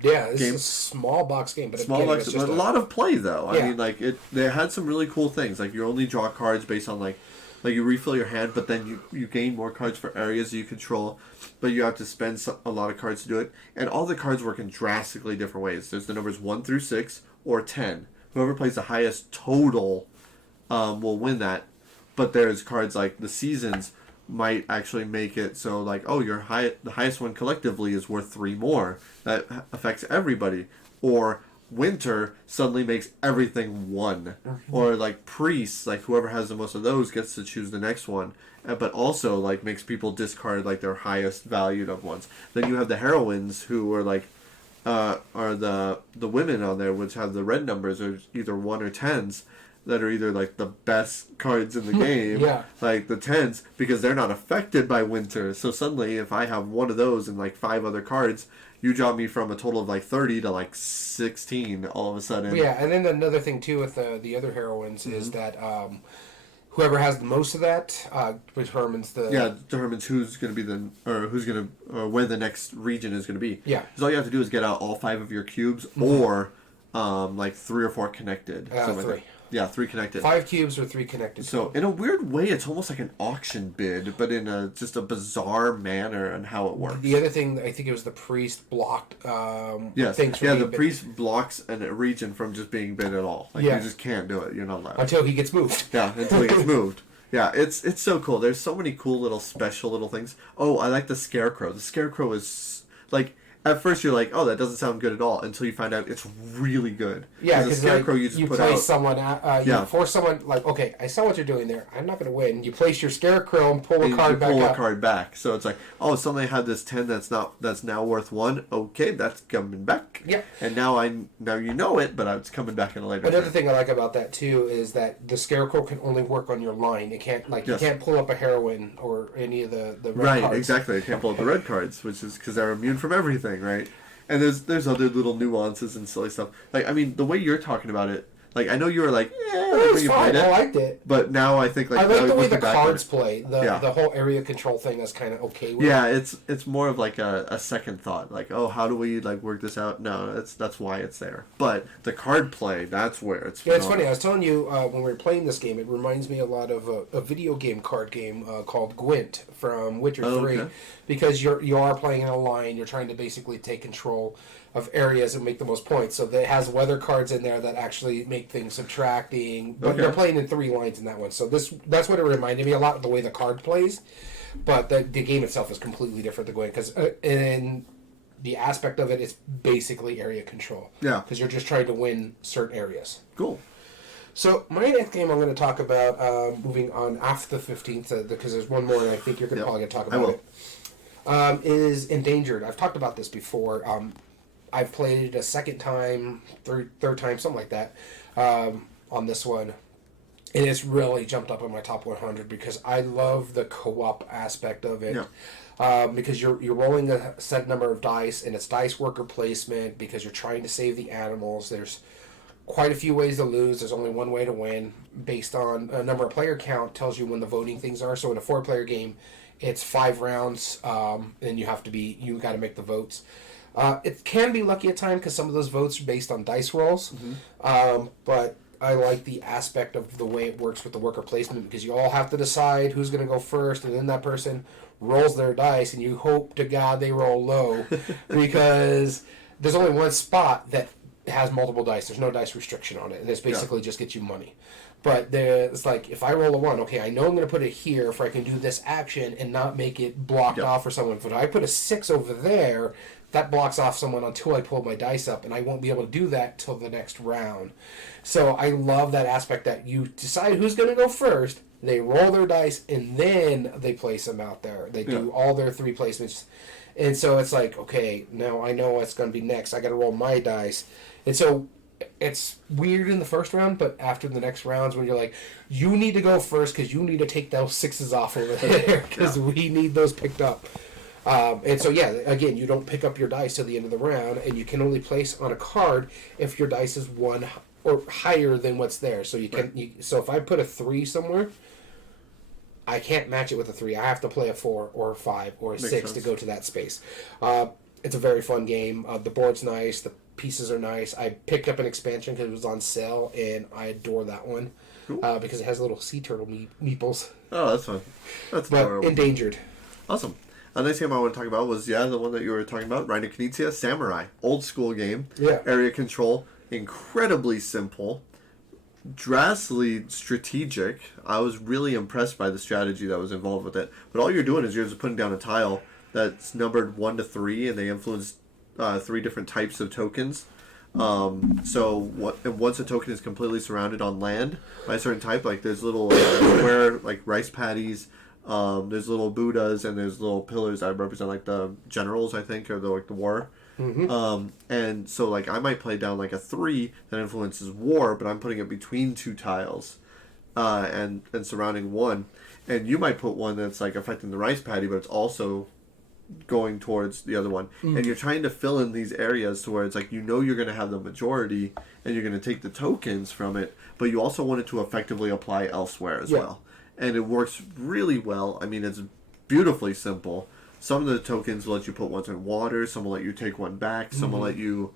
this is a small box game, but but a lot of play though. I mean, they had some really cool things. Like you only draw cards based on like you refill your hand, but then you gain more cards for areas you control, but you have to spend a lot of cards to do it. And all the cards work in drastically different ways. There's the numbers 1 through 6 or 10. Whoever plays the highest total will win that. But there's cards like the seasons might actually make it so like, the highest one collectively is worth 3 more. That affects everybody. Or winter suddenly makes everything 1. Or like priests, like whoever has the most of those gets to choose the next one. but also like makes people discard like their highest valued of ones. Then you have the heroines who are like are the women on there, which have the red numbers or either 1 or 10s that are either like the best cards in the game, like the 10s, because they're not affected by winter. So suddenly, if I have one of those and like 5 other cards, you drop me from a total of like 30 to like 16 all of a sudden. Yeah, and then another thing too with the other heroines is that whoever has the most of that determines who's going to be or where the next region is going to be. Yeah, because all you have to do is get out all 5 of your cubes, or like 3 or 4 connected. 3. Yeah, 3 connected. 5 cubes or 3 connected. So in a weird way, it's almost like an auction bid, but in just a bizarre manner and how it works. The other thing, I think it was the priest blocked. Yes. Things from the priest blocks a region from just being bid at all. Like you just can't do it. You're not allowed until he gets moved. Yeah, until he gets moved. Yeah, it's so cool. There's so many cool little special little things. Oh, I like the scarecrow. The scarecrow is like. At first, you're like, "Oh, that doesn't sound good at all," until you find out it's really good. Yeah, because scarecrow you just put place out. Someone, you force someone like, okay, I saw what you're doing there. I'm not going to win. You place your scarecrow and pull a card back up. Pull a card back, so it's like, oh, suddenly I had this 10 that's now worth 1. Okay, that's coming back. Yeah, and now you know it, but it's coming back in a later. Another thing I like about that too is that the scarecrow can only work on your line. It can't you can't pull up a heroine or any of the red cards. Exactly. It can't pull up the red cards, which is because they're immune from everything, right? And there's other little nuances and silly stuff. Like, I mean, the way you're talking about it, like, I know you were like, it was fine. I liked it. But now I think, like... I like the way the cards play. The whole area control thing is kind of okay with it. It's more of, like, a second thought. Like, oh, how do we, like, work this out? No, that's why it's there. But the card play, that's where it's phenomenal. It's funny. I was telling you, when we were playing this game, it reminds me a lot of a video game card game called Gwent from Witcher 3. Okay. Because you are playing in a line. You're trying to basically take control of areas and make the most points. So it has weather cards in there that actually make things subtracting. But you're playing in 3 lines in that one. So that's what it reminded me a lot of, the way the card plays. But the game itself is completely different than Gwent. Because in the aspect of it, it's basically area control. Yeah. Because you're just trying to win certain areas. Cool. So my next game I'm going to talk about, moving on after the 15th, because there's one more and I think you're probably going to talk about it, is Endangered. I've talked about this before. I've played it a second time, third time, something like that, on this one. And it's really jumped up in my top 100 because I love the co-op aspect of it. Yeah. Because you're rolling a set number of dice, and it's dice worker placement because you're trying to save the animals. There's quite a few ways to lose. There's only one way to win based on a number of player count tells you when the voting things are. So in a 4-player game, it's 5 rounds, and you got to make the votes. It can be lucky at times because some of those votes are based on dice rolls. Mm-hmm. But I like the aspect of the way it works with the worker placement because you all have to decide who's going to go first, and then that person rolls their dice, and you hope to God they roll low because there's only one spot that has multiple dice. There's no dice restriction on it, and this basically just gets you money. But it's like, if I roll a 1, okay, I know I'm going to put it here if I can do this action and not make it blocked off for someone. But if I put a 6 over there, that blocks off someone until I pull my dice up, and I won't be able to do that till the next round. So I love that aspect that you decide who's going to go first, they roll their dice, and then they place them out there. They do all their 3 placements. And so it's like, okay, now I know what's going to be next. I got to roll my dice. And so it's weird in the first round, but after the next rounds when you're like, you need to go first because you need to take those 6s off over there because we need those picked up. And so, again, you don't pick up your dice till the end of the round, and you can only place on a card if your dice is 1 or higher than what's there. So so if I put a 3 somewhere, I can't match it with a 3. I have to play a 4 or a 5 or a 6 to go to that space. It's a very fun game. The board's nice. The pieces are nice. I picked up an expansion because it was on sale, and I adore that one because it has little sea turtle meeples. Oh, that's fun. That's adorable. Endangered. Awesome. The next game I want to talk about was, the one that you were talking about, Reiner Knizia Samurai. Old school game. Yeah. Area control. Incredibly simple. Drastically strategic. I was really impressed by the strategy that was involved with it. But all you're doing is you're just putting down a tile that's numbered 1 to 3, and they influence 3 different types of tokens. So once a token is completely surrounded on land by a certain type, like there's little square, like rice paddies, There's little Buddhas and there's little pillars that represent like the generals, I think, or the war. And so like I might play down like a 3 that influences war, but I'm putting it between 2 tiles, and surrounding one, and you might put one that's like affecting the rice paddy, but it's also going towards the other one, and you're trying to fill in these areas to where it's like you're going to have the majority and you're going to take the tokens from it, but you also want it to effectively apply elsewhere as well, and it works really well. I mean, it's beautifully simple. Some of the tokens will let you put ones in water, some will let you take one back, some will let you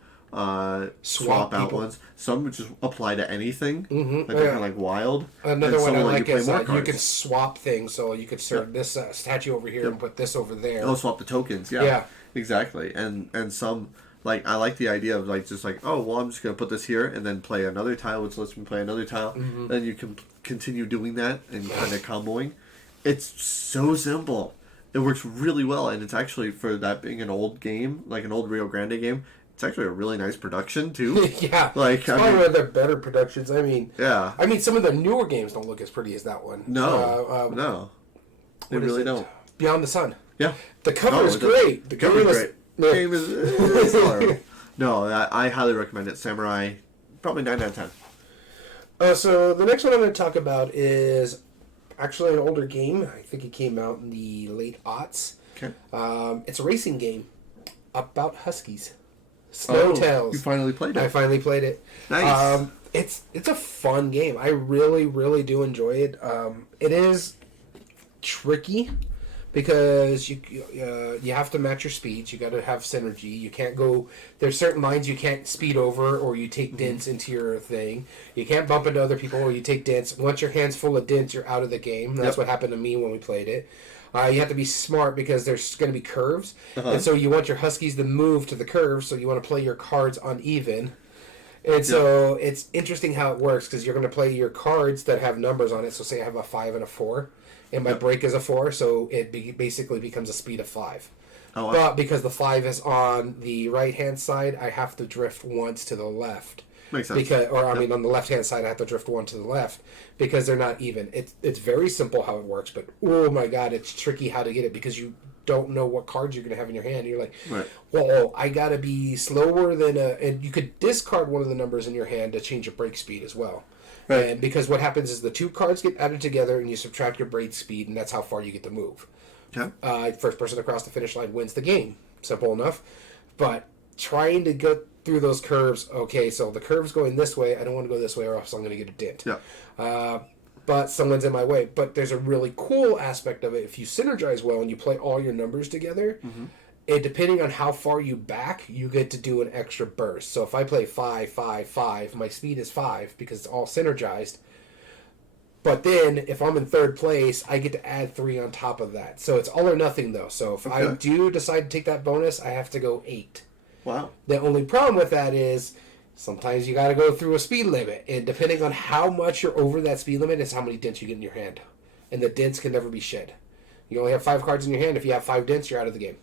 swap out ones. Some would just apply to anything, like they're kind of like wild. Another one I like is you can swap things, so you could insert this statue over here and put this over there. Oh, swap the tokens, yeah. Exactly. And some, like, I like the idea of like just like, oh, well, I'm just going to put this here and then play another tile, which lets me play another tile. Then you can continue doing that and kind of comboing. It's so simple. It works really well, and it's actually, for that being an old game, like an old Rio Grande game, it's actually a really nice production too. Yeah, like it's probably one of their better productions. I mean, some of the newer games don't look as pretty as that one. No, they really don't. Beyond the Sun. Yeah, the cover is great. The cover is great. The game is horrible. No, I highly recommend it. Samurai, probably 9 out of 10. So the next one I'm going to talk about is actually an older game. I think it came out in the late aughts. Okay. It's a racing game about huskies. Snow Tales. You finally played it. I finally played it. Nice. It's a fun game. I really, really do enjoy it. It is tricky because you have to match your speeds. You got to have synergy. You can't go. There's certain lines you can't speed over, or you take dents into your thing. You can't bump into other people, or you take dents. Once your hand's full of dents, you're out of the game. That's what happened to me when we played it. You have to be smart because there's going to be curves, and so you want your huskies to move to the curves. So you want to play your cards uneven. And so it's interesting how it works because you're going to play your cards that have numbers on it. So say I have a 5 and a 4. And my break is a 4, so it basically becomes a speed of 5. Oh, wow. But because the 5 is on the right-hand side, I have to drift once to the left. Makes sense. On the left-hand side, I have to drift one to the left because they're not even. It's very simple how it works, but oh my god, it's tricky how to get it because you don't know what cards you're going to have in your hand. You're like, well, I got to be slower than and you could discard one of the numbers in your hand to change your break speed as well. Right. And because what happens is the 2 cards get added together and you subtract your break speed, and that's how far you get to move. Okay. First person across the finish line wins the game. Simple enough. But trying to go through those curves, okay, so the curve's going this way, I don't want to go this way or else I'm going to get a dent. Yeah. But someone's in my way. But there's a really cool aspect of it. If you synergize well and you play all your numbers together, and depending on how far you back, you get to do an extra burst. So if I play 5, 5, 5, my speed is 5 because it's all synergized. But then if I'm in third place, I get to add 3 on top of that. So it's all or nothing though. So if I do decide to take that bonus, I have to go 8. Wow. The only problem with that is sometimes you got to go through a speed limit. And depending on how much you're over that speed limit is how many dents you get in your hand. And the dents can never be shed. You only have 5 cards in your hand. If you have 5 dents, you're out of the game.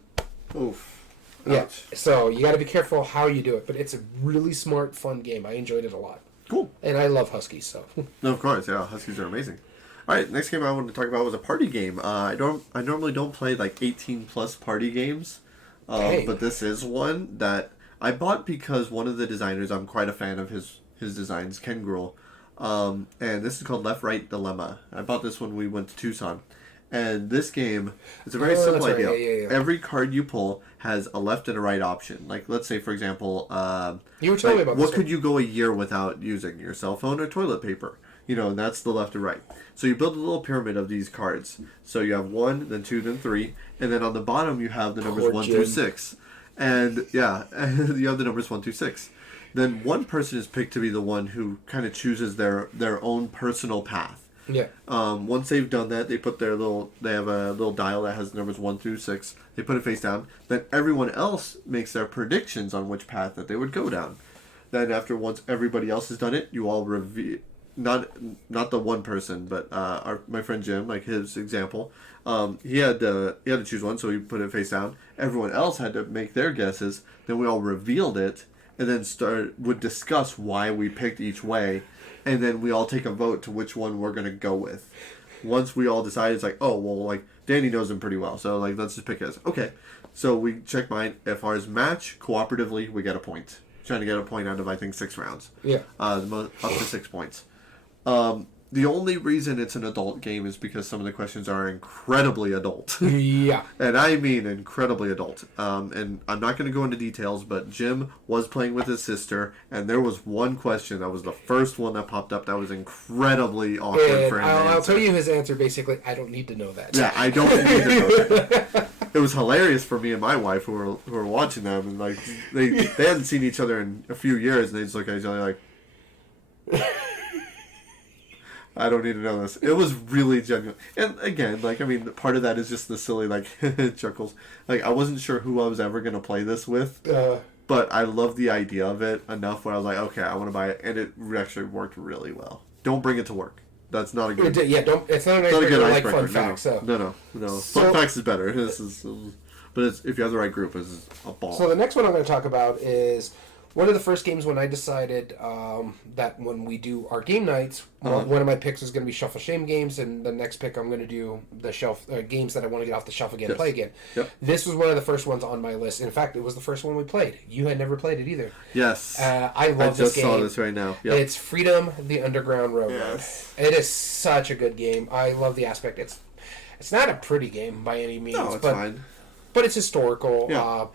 Oof. Yeah, so you got to be careful how you do it, but it's a really smart, fun game. I enjoyed it a lot. Cool. And I love Huskies, so. No, of course, yeah, Huskies are amazing. All right, next game I wanted to talk about was a party game. I normally don't play like 18+ party games, but this is one that I bought because one of the designers, I'm quite a fan of his designs, Ken Gruhl, and this is called Left Right Dilemma. I bought this when we went to Tucson. And this game, it's a very simple idea. Yeah. Every card you pull has a left and a right option. Like, let's say, for example, you were telling me about what could you go a year without using? Your cell phone or toilet paper? And that's the left and right. So you build a little pyramid of these cards. So you have 1, then 2, then 3, and then on the bottom you have the numbers 1 through 6. And you have the numbers 1 through 6. Then one person is picked to be the one who kind of chooses their own personal path. Yeah. Once they've done that, they have a little dial that has numbers 1 through 6. They put it face down. Then everyone else makes their predictions on which path that they would go down. Then once everybody else has done it, you all reveal, not the one person, but my friend Jim, like his example, he had to choose one, so he put it face down. Everyone else had to make their guesses. Then we all revealed it, and then would discuss why we picked each way. And then we all take a vote to which one we're going to go with. once we all decide, it's like, oh, well, like, Danny knows him pretty well, so, like, let's just pick his. Okay, so we check mine. If ours match cooperatively, we get a point. Trying to get a point out of, I think, 6 rounds. Yeah. Up to 6 points. The only reason it's an adult game is because some of the questions are incredibly adult. Yeah. And I mean incredibly adult. And I'm not going to go into details, but Jim was playing with his sister, and there was one question that was the first one that popped up that was incredibly awkward And for him to I'll answer. tell you his answer, basically, I don't need to know that. Yeah, I don't need to know that. It was hilarious for me and my wife who were watching them, and like they hadn't seen each other in a few years, and they just look at each other like, I don't need to know this. It was really genuine. And again, like, I mean, part of that is just the silly, like, chuckles. Like, I wasn't sure who I was ever going to play this with, but I love the idea of it enough where I was like, okay, I want to buy it. And it actually worked really well. Don't bring it to work. That's not a good... Yeah, don't. It's not an icebreaker like fun facts. So. No. Fun facts is better. But if you have the right group, it's a ball. So the next one I'm going to talk about is one of the first games when I decided that when we do our game nights, one of my picks is going to be Shuffle Shame games, and the next pick I'm going to do the shelf games that I want to get off the shelf again and play again. Yep. This was one of the first ones on my list. In fact, it was the first one we played. You had never played it either. Yes. I love this game. I just saw this right now. Yep. It's Freedom, the Underground Railroad. Yes. It is such a good game. I love the aspect. It's not a pretty game by any means. No, it's fine. But it's historical. Yeah.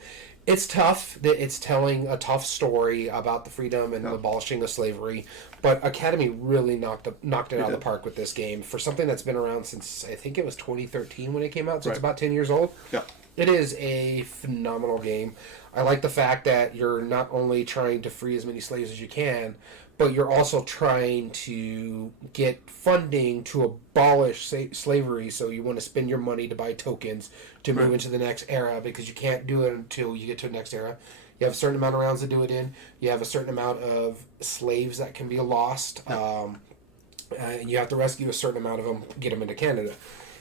It's tough. It's telling a tough story about the freedom and abolishing of slavery. But Academy really knocked it out of the park with this game for something that's been around since I think it was 2013 when it came out. So it's about 10 years old. Yeah. It is a phenomenal game. I like the fact that you're not only trying to free as many slaves as you can, but you're also trying to get funding to abolish slavery. So you want to spend your money to buy tokens to move into the next era, because you can't do it until you get to the next era. You have a certain amount of rounds to do it in. You have a certain amount of slaves that can be lost. You have to rescue a certain amount of them, get them into Canada.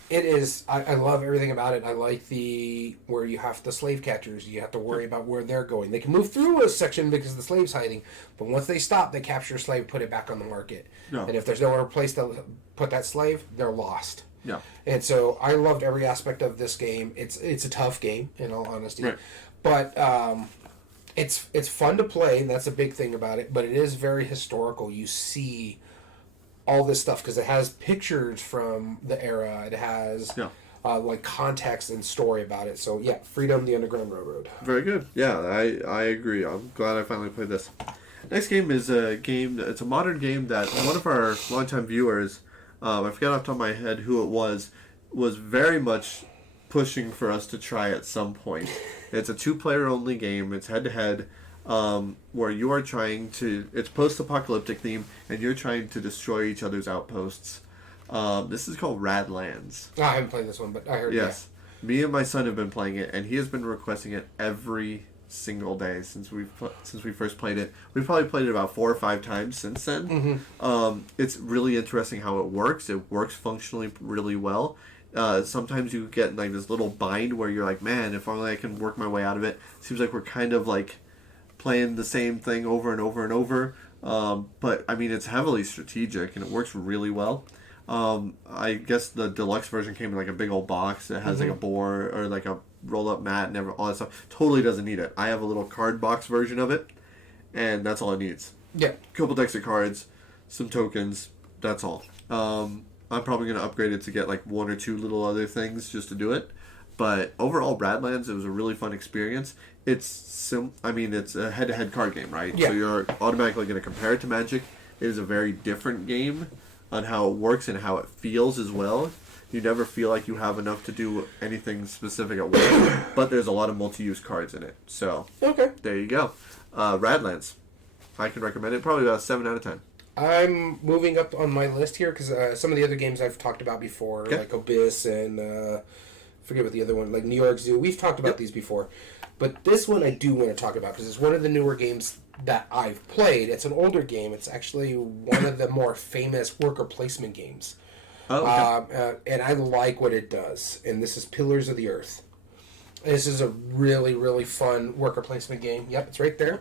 It is. I love everything about it. I like where you have the slave catchers. You have to worry about where they're going. They can move through a section because the slave's hiding, but once they stop, they capture a slave, put it back on the market. No. And if there's nowhere place to put that slave, they're lost. Yeah. And so I loved every aspect of this game. It's a tough game, in all honesty, right. But it's fun to play, and that's a big thing about it. But it is very historical. You see all this stuff because it has pictures from the era. It has like context and story about it. So yeah, Freedom, the Underground Railroad. Very good. Yeah, I agree. I'm glad I finally played this. Next game is a game. It's a modern game that one of our longtime viewers, I forget off the top of my head who it was very much pushing for us to try at some point. It's a 2-player only game. It's head to head. Where you are trying to... It's post-apocalyptic theme, and you're trying to destroy each other's outposts. This is called Radlands. I haven't played this one, but I heard Yes. Me and my son have been playing it, and he has been requesting it every single day since we first played it. We've probably played it about 4 or 5 times since then. Mm-hmm. It's really interesting how it works. It works functionally really well. Sometimes you get like this little bind where you're like, man, if only I can work my way out of it. Seems like we're kind of like playing the same thing over and over and over. But I mean, it's heavily strategic and it works really well. I guess the deluxe version came in like a big old box that has like a board or like a roll up mat and all that stuff. Totally doesn't need it. I have a little card box version of it, and that's all it needs. Yeah. A couple decks of cards, some tokens, that's all. I'm probably going to upgrade it to get like 1 or 2 little other things just to do it. But overall, Radlands, it was a really fun experience. It's a head-to-head card game, right? Yeah. So you're automatically going to compare it to Magic. It is a very different game on how it works and how it feels as well. You never feel like you have enough to do anything specific at once, but there's a lot of multi-use cards in it. So, there you go. Radlands. I can recommend it. Probably about a 7 out of 10. I'm moving up on my list here because some of the other games I've talked about before, like Abyss and forget what the other one, like New York Zoo. We've talked about these before. But this one I do want to talk about because it's one of the newer games that I've played. It's an older game. It's actually one of the more famous worker placement games. Oh, okay. And I like what it does. And this is Pillars of the Earth. This is a really, really fun worker placement game. Yep, it's right there.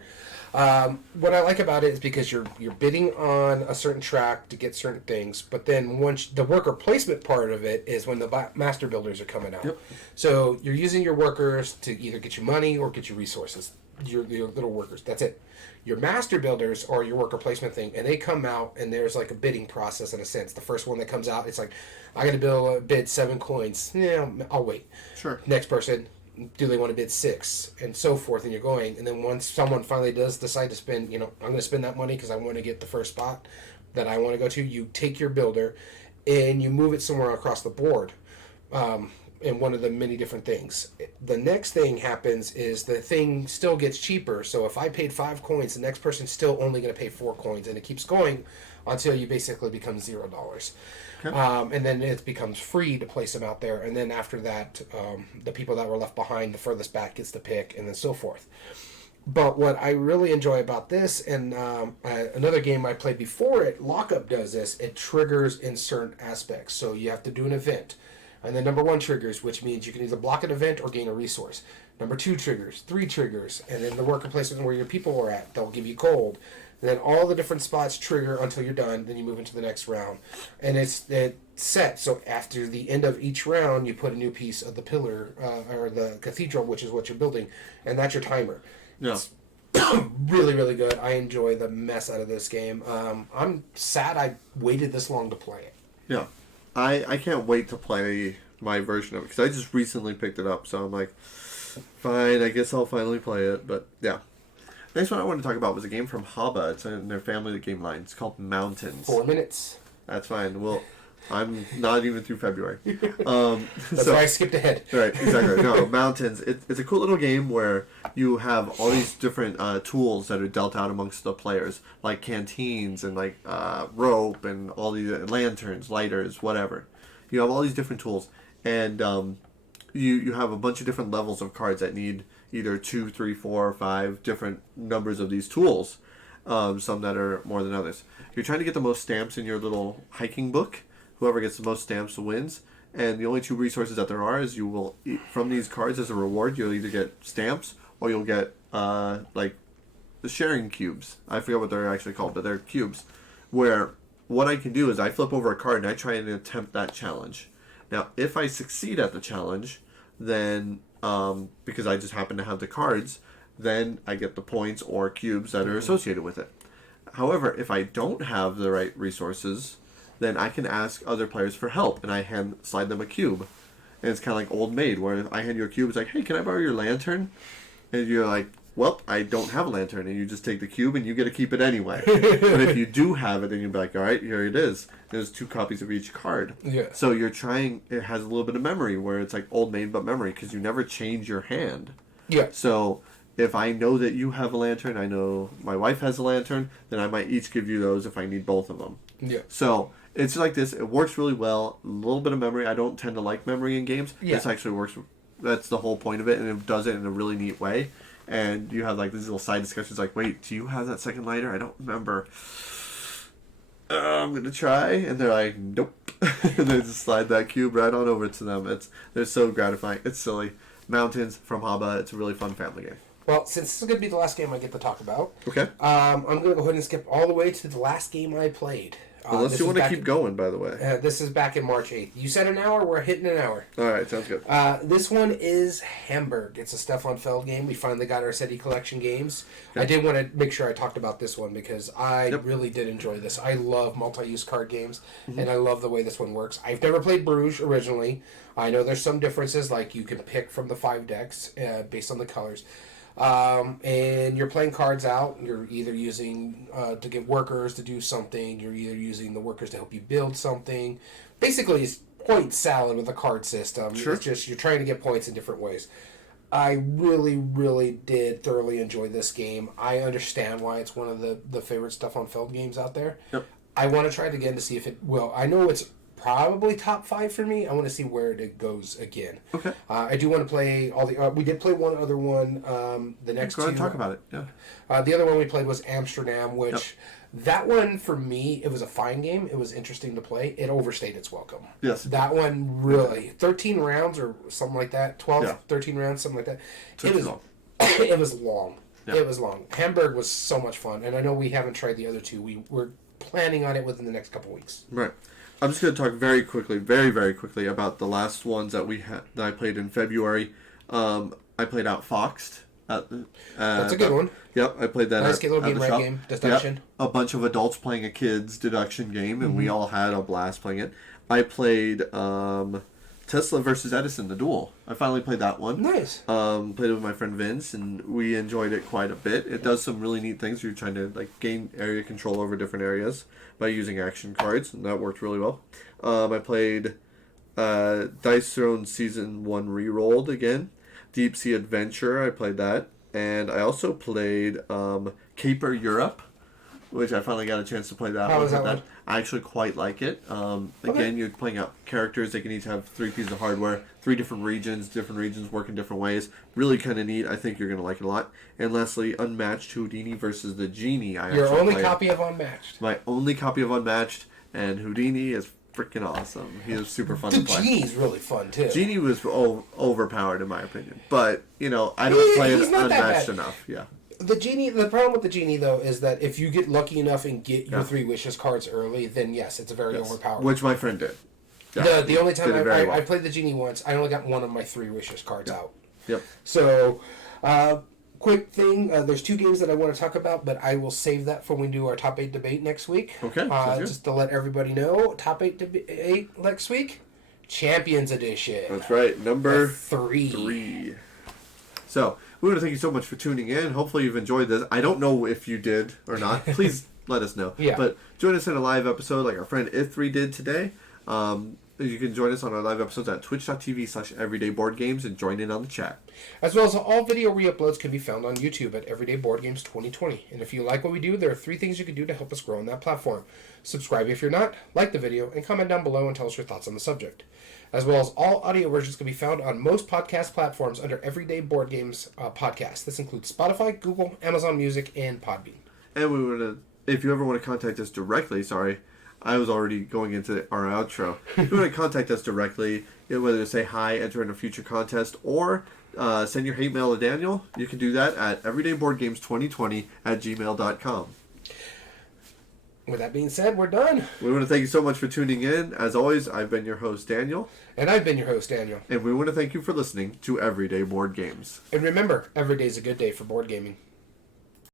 What I like about it is because you're bidding on a certain track to get certain things, but then once the worker placement part of it is when the master builders are coming out. Yep. So you're using your workers to either get you money or get you resources. Your little workers. That's it. Your master builders are your worker placement thing, and they come out and there's like a bidding process in a sense. The first one that comes out, it's like, I got to bid 7 coins. Yeah, I'll wait. Sure. Next person, do they want to bid 6, and so forth, and you're going. And then once someone finally does decide to spend, I'm going to spend that money because I want to get the first spot that I want to go to, you take your builder and you move it somewhere across the board. In one of the many different things. The next thing happens is the thing still gets cheaper. So if I paid 5 coins, the next person's still only going to pay 4 coins, and it keeps going until you basically become $0. Okay. And then it becomes free to place them out there. And then after that, the people that were left behind, the furthest back gets to pick, and then so forth. But what I really enjoy about this, and another game I played before it, Lockup does this, it triggers in certain aspects. So you have to do an event. And then number 1 triggers, which means you can either block an event or gain a resource. Number 2 triggers, 3 triggers, and then the worker placement where your people are at, they'll give you gold. And then all the different spots trigger until you're done, then you move into the next round. And it's set, so after the end of each round, you put a new piece of the pillar, or the cathedral, which is what you're building, and that's your timer. Yeah. It's really, really good. I enjoy the mess out of this game. I'm sad I waited this long to play it. Yeah. I can't wait to play my version of it because I just recently picked it up, so I'm like, fine, I guess I'll finally play it. But yeah, next one I wanted to talk about was a game from Haba. It's in their family game line. It's called Mountains. 4 minutes. That's fine. Well, I'm not even through February. That's why I skipped ahead. Right, exactly. No, Mountains. It's a cool little game where you have all these different tools that are dealt out amongst the players, like canteens and like rope and all these lanterns, lighters, whatever. You have all these different tools, and you have a bunch of different levels of cards that need either 2, 3, 4, or 5 different numbers of these tools. Some that are more than others. You're trying to get the most stamps in your little hiking book. Whoever gets the most stamps wins. And the only 2 resources that there are is you will, from these cards as a reward, you'll either get stamps or you'll get, like, the sharing cubes. I forget what they're actually called, but they're cubes. Where what I can do is I flip over a card and I try and attempt that challenge. Now, if I succeed at the challenge, then, because I just happen to have the cards, then I get the points or cubes that are associated with it. However, if I don't have the right resources, then I can ask other players for help, and I slide them a cube. And it's kind of like Old Maid, where if I hand you a cube, it's like, hey, can I borrow your lantern? And you're like, well, I don't have a lantern, and you just take the cube, and you get to keep it anyway. But if you do have it, then you'll be like, all right, here it is. There's 2 copies of each card. Yeah. So you're trying, it has a little bit of memory, where it's like Old Maid but memory, because you never change your hand. Yeah. So if I know that you have a lantern, I know my wife has a lantern, then I might each give you those if I need both of them. Yeah. So it's like this. It works really well. A little bit of memory. I don't tend to like memory in games. Yeah. This actually works. That's the whole point of it, and it does it in a really neat way. And you have like these little side discussions like, wait, do you have that second lighter? I don't remember. I'm going to try. And they're like, nope. And they just slide that cube right on over to them. They're so gratifying. It's silly. Mountains from Haba. It's a really fun family game. Well, since this is going to be the last game I get to talk about, Okay. I'm going to go ahead and skip all the way to the last game I played. Unless you want to keep going, by the way. This is back in March 8th. You said an hour, we're hitting an hour. All right, sounds good. This one is Hamburg. It's a Stefan Feld game. We finally got our SETI collection games. Okay. I did want to make sure I talked about this one because I really did enjoy this. I love multi-use card games, and I love the way this one works. I've never played Bruges originally. I know there's some differences, like you can pick from the 5 decks based on the colors. And you're playing cards out. You're either using to get workers to do something. You're either using the workers to help you build something. Basically, it's point salad with a card system. Sure. It's just you're trying to get points in different ways. I really, really did thoroughly enjoy this game. I understand why it's one of the favorite Stefan Feld games out there. Yep. I want to try it again to see if it will. I know it's probably top 5 for me. I want to see where it goes again. Okay. I do want to play all the. We did play one other one. The next Go ahead two. and talk about it. Yeah. The other one we played was Amsterdam, which that one for me it was a fine game. It was interesting to play. It overstayed its welcome. Yes. That one really 13 rounds or something like that. 12, Yeah. 13 rounds, something like that. Took It was long. it was long. Yeah. It was long. Hamburg was so much fun, and I know we haven't tried the other two. We're planning on it within the next couple weeks. Right. I'm just going to talk very quickly, very, very quickly about the last ones that that I played in February. I played Outfoxed. That's a good one. Yep, I played that Nice at little the game, red shop. game, deduction. Yep, a bunch of adults playing a kid's deduction game, and we all had a blast playing it. I played Tesla versus Edison, the duel. I finally played that one. Nice. Played it with my friend Vince, and we enjoyed it quite a bit. It does some really neat things. You're trying to gain area control over different areas by using action cards, and that worked really well. I played Dice Throne Season 1 Rerolled again. Deep Sea Adventure, I played that. And I also played Caper Europe, which I finally got a chance to play that How one. was that one? I actually quite like it. Again, you're playing out characters. They can each have 3 pieces of hardware, 3 different regions work in different ways. Really kind of neat. I think you're going to like it a lot. And lastly, Unmatched Houdini versus the Genie. Your only copy of Unmatched. My only copy of Unmatched, and Houdini is freaking awesome. He was super fun to play. Genie's really fun, too. Genie was overpowered in my opinion. But, I don't play it Unmatched enough. Yeah. The problem with the Genie, though, is that if you get lucky enough and get your 3 wishes cards early, then yes, it's very overpowered. Which my friend did. Yeah, the only time well. I played the Genie once, I only got one of my 3 wishes cards out. Yep. So, quick thing, there's 2 games that I want to talk about, but I will save that for when we do our top 8 debate next week. Okay. Just to let everybody know, top 8 debate next week, Champions Edition. That's right. Number 3. So, we want to thank you so much for tuning in. Hopefully you've enjoyed this. I don't know if you did or not. Please let us know. Yeah. But join us in a live episode like our friend Ith3 did today. You can join us on our live episodes at twitch.tv/everydayboardgames and join in on the chat. As well as all video re-uploads can be found on YouTube at Everyday Board Games 2020. And if you like what we do, there are 3 things you can do to help us grow on that platform. Subscribe if you're not, like the video, and comment down below and tell us your thoughts on the subject. As well as all audio versions can be found on most podcast platforms under Everyday Board Games podcast. This includes Spotify, Google, Amazon Music, and Podbean. And we want to, if you ever want to contact us directly, sorry, I was already going into our outro. If you want to contact us directly, whether to say hi, enter in a future contest, or send your hate mail to Daniel, you can do that at everydayboardgames2020@gmail.com. With that being said, we're done. We want to thank you so much for tuning in. As always, I've been your host, Daniel. And I've been your host, Daniel. And we want to thank you for listening to Everyday Board Games. And remember, every day's a good day for board gaming.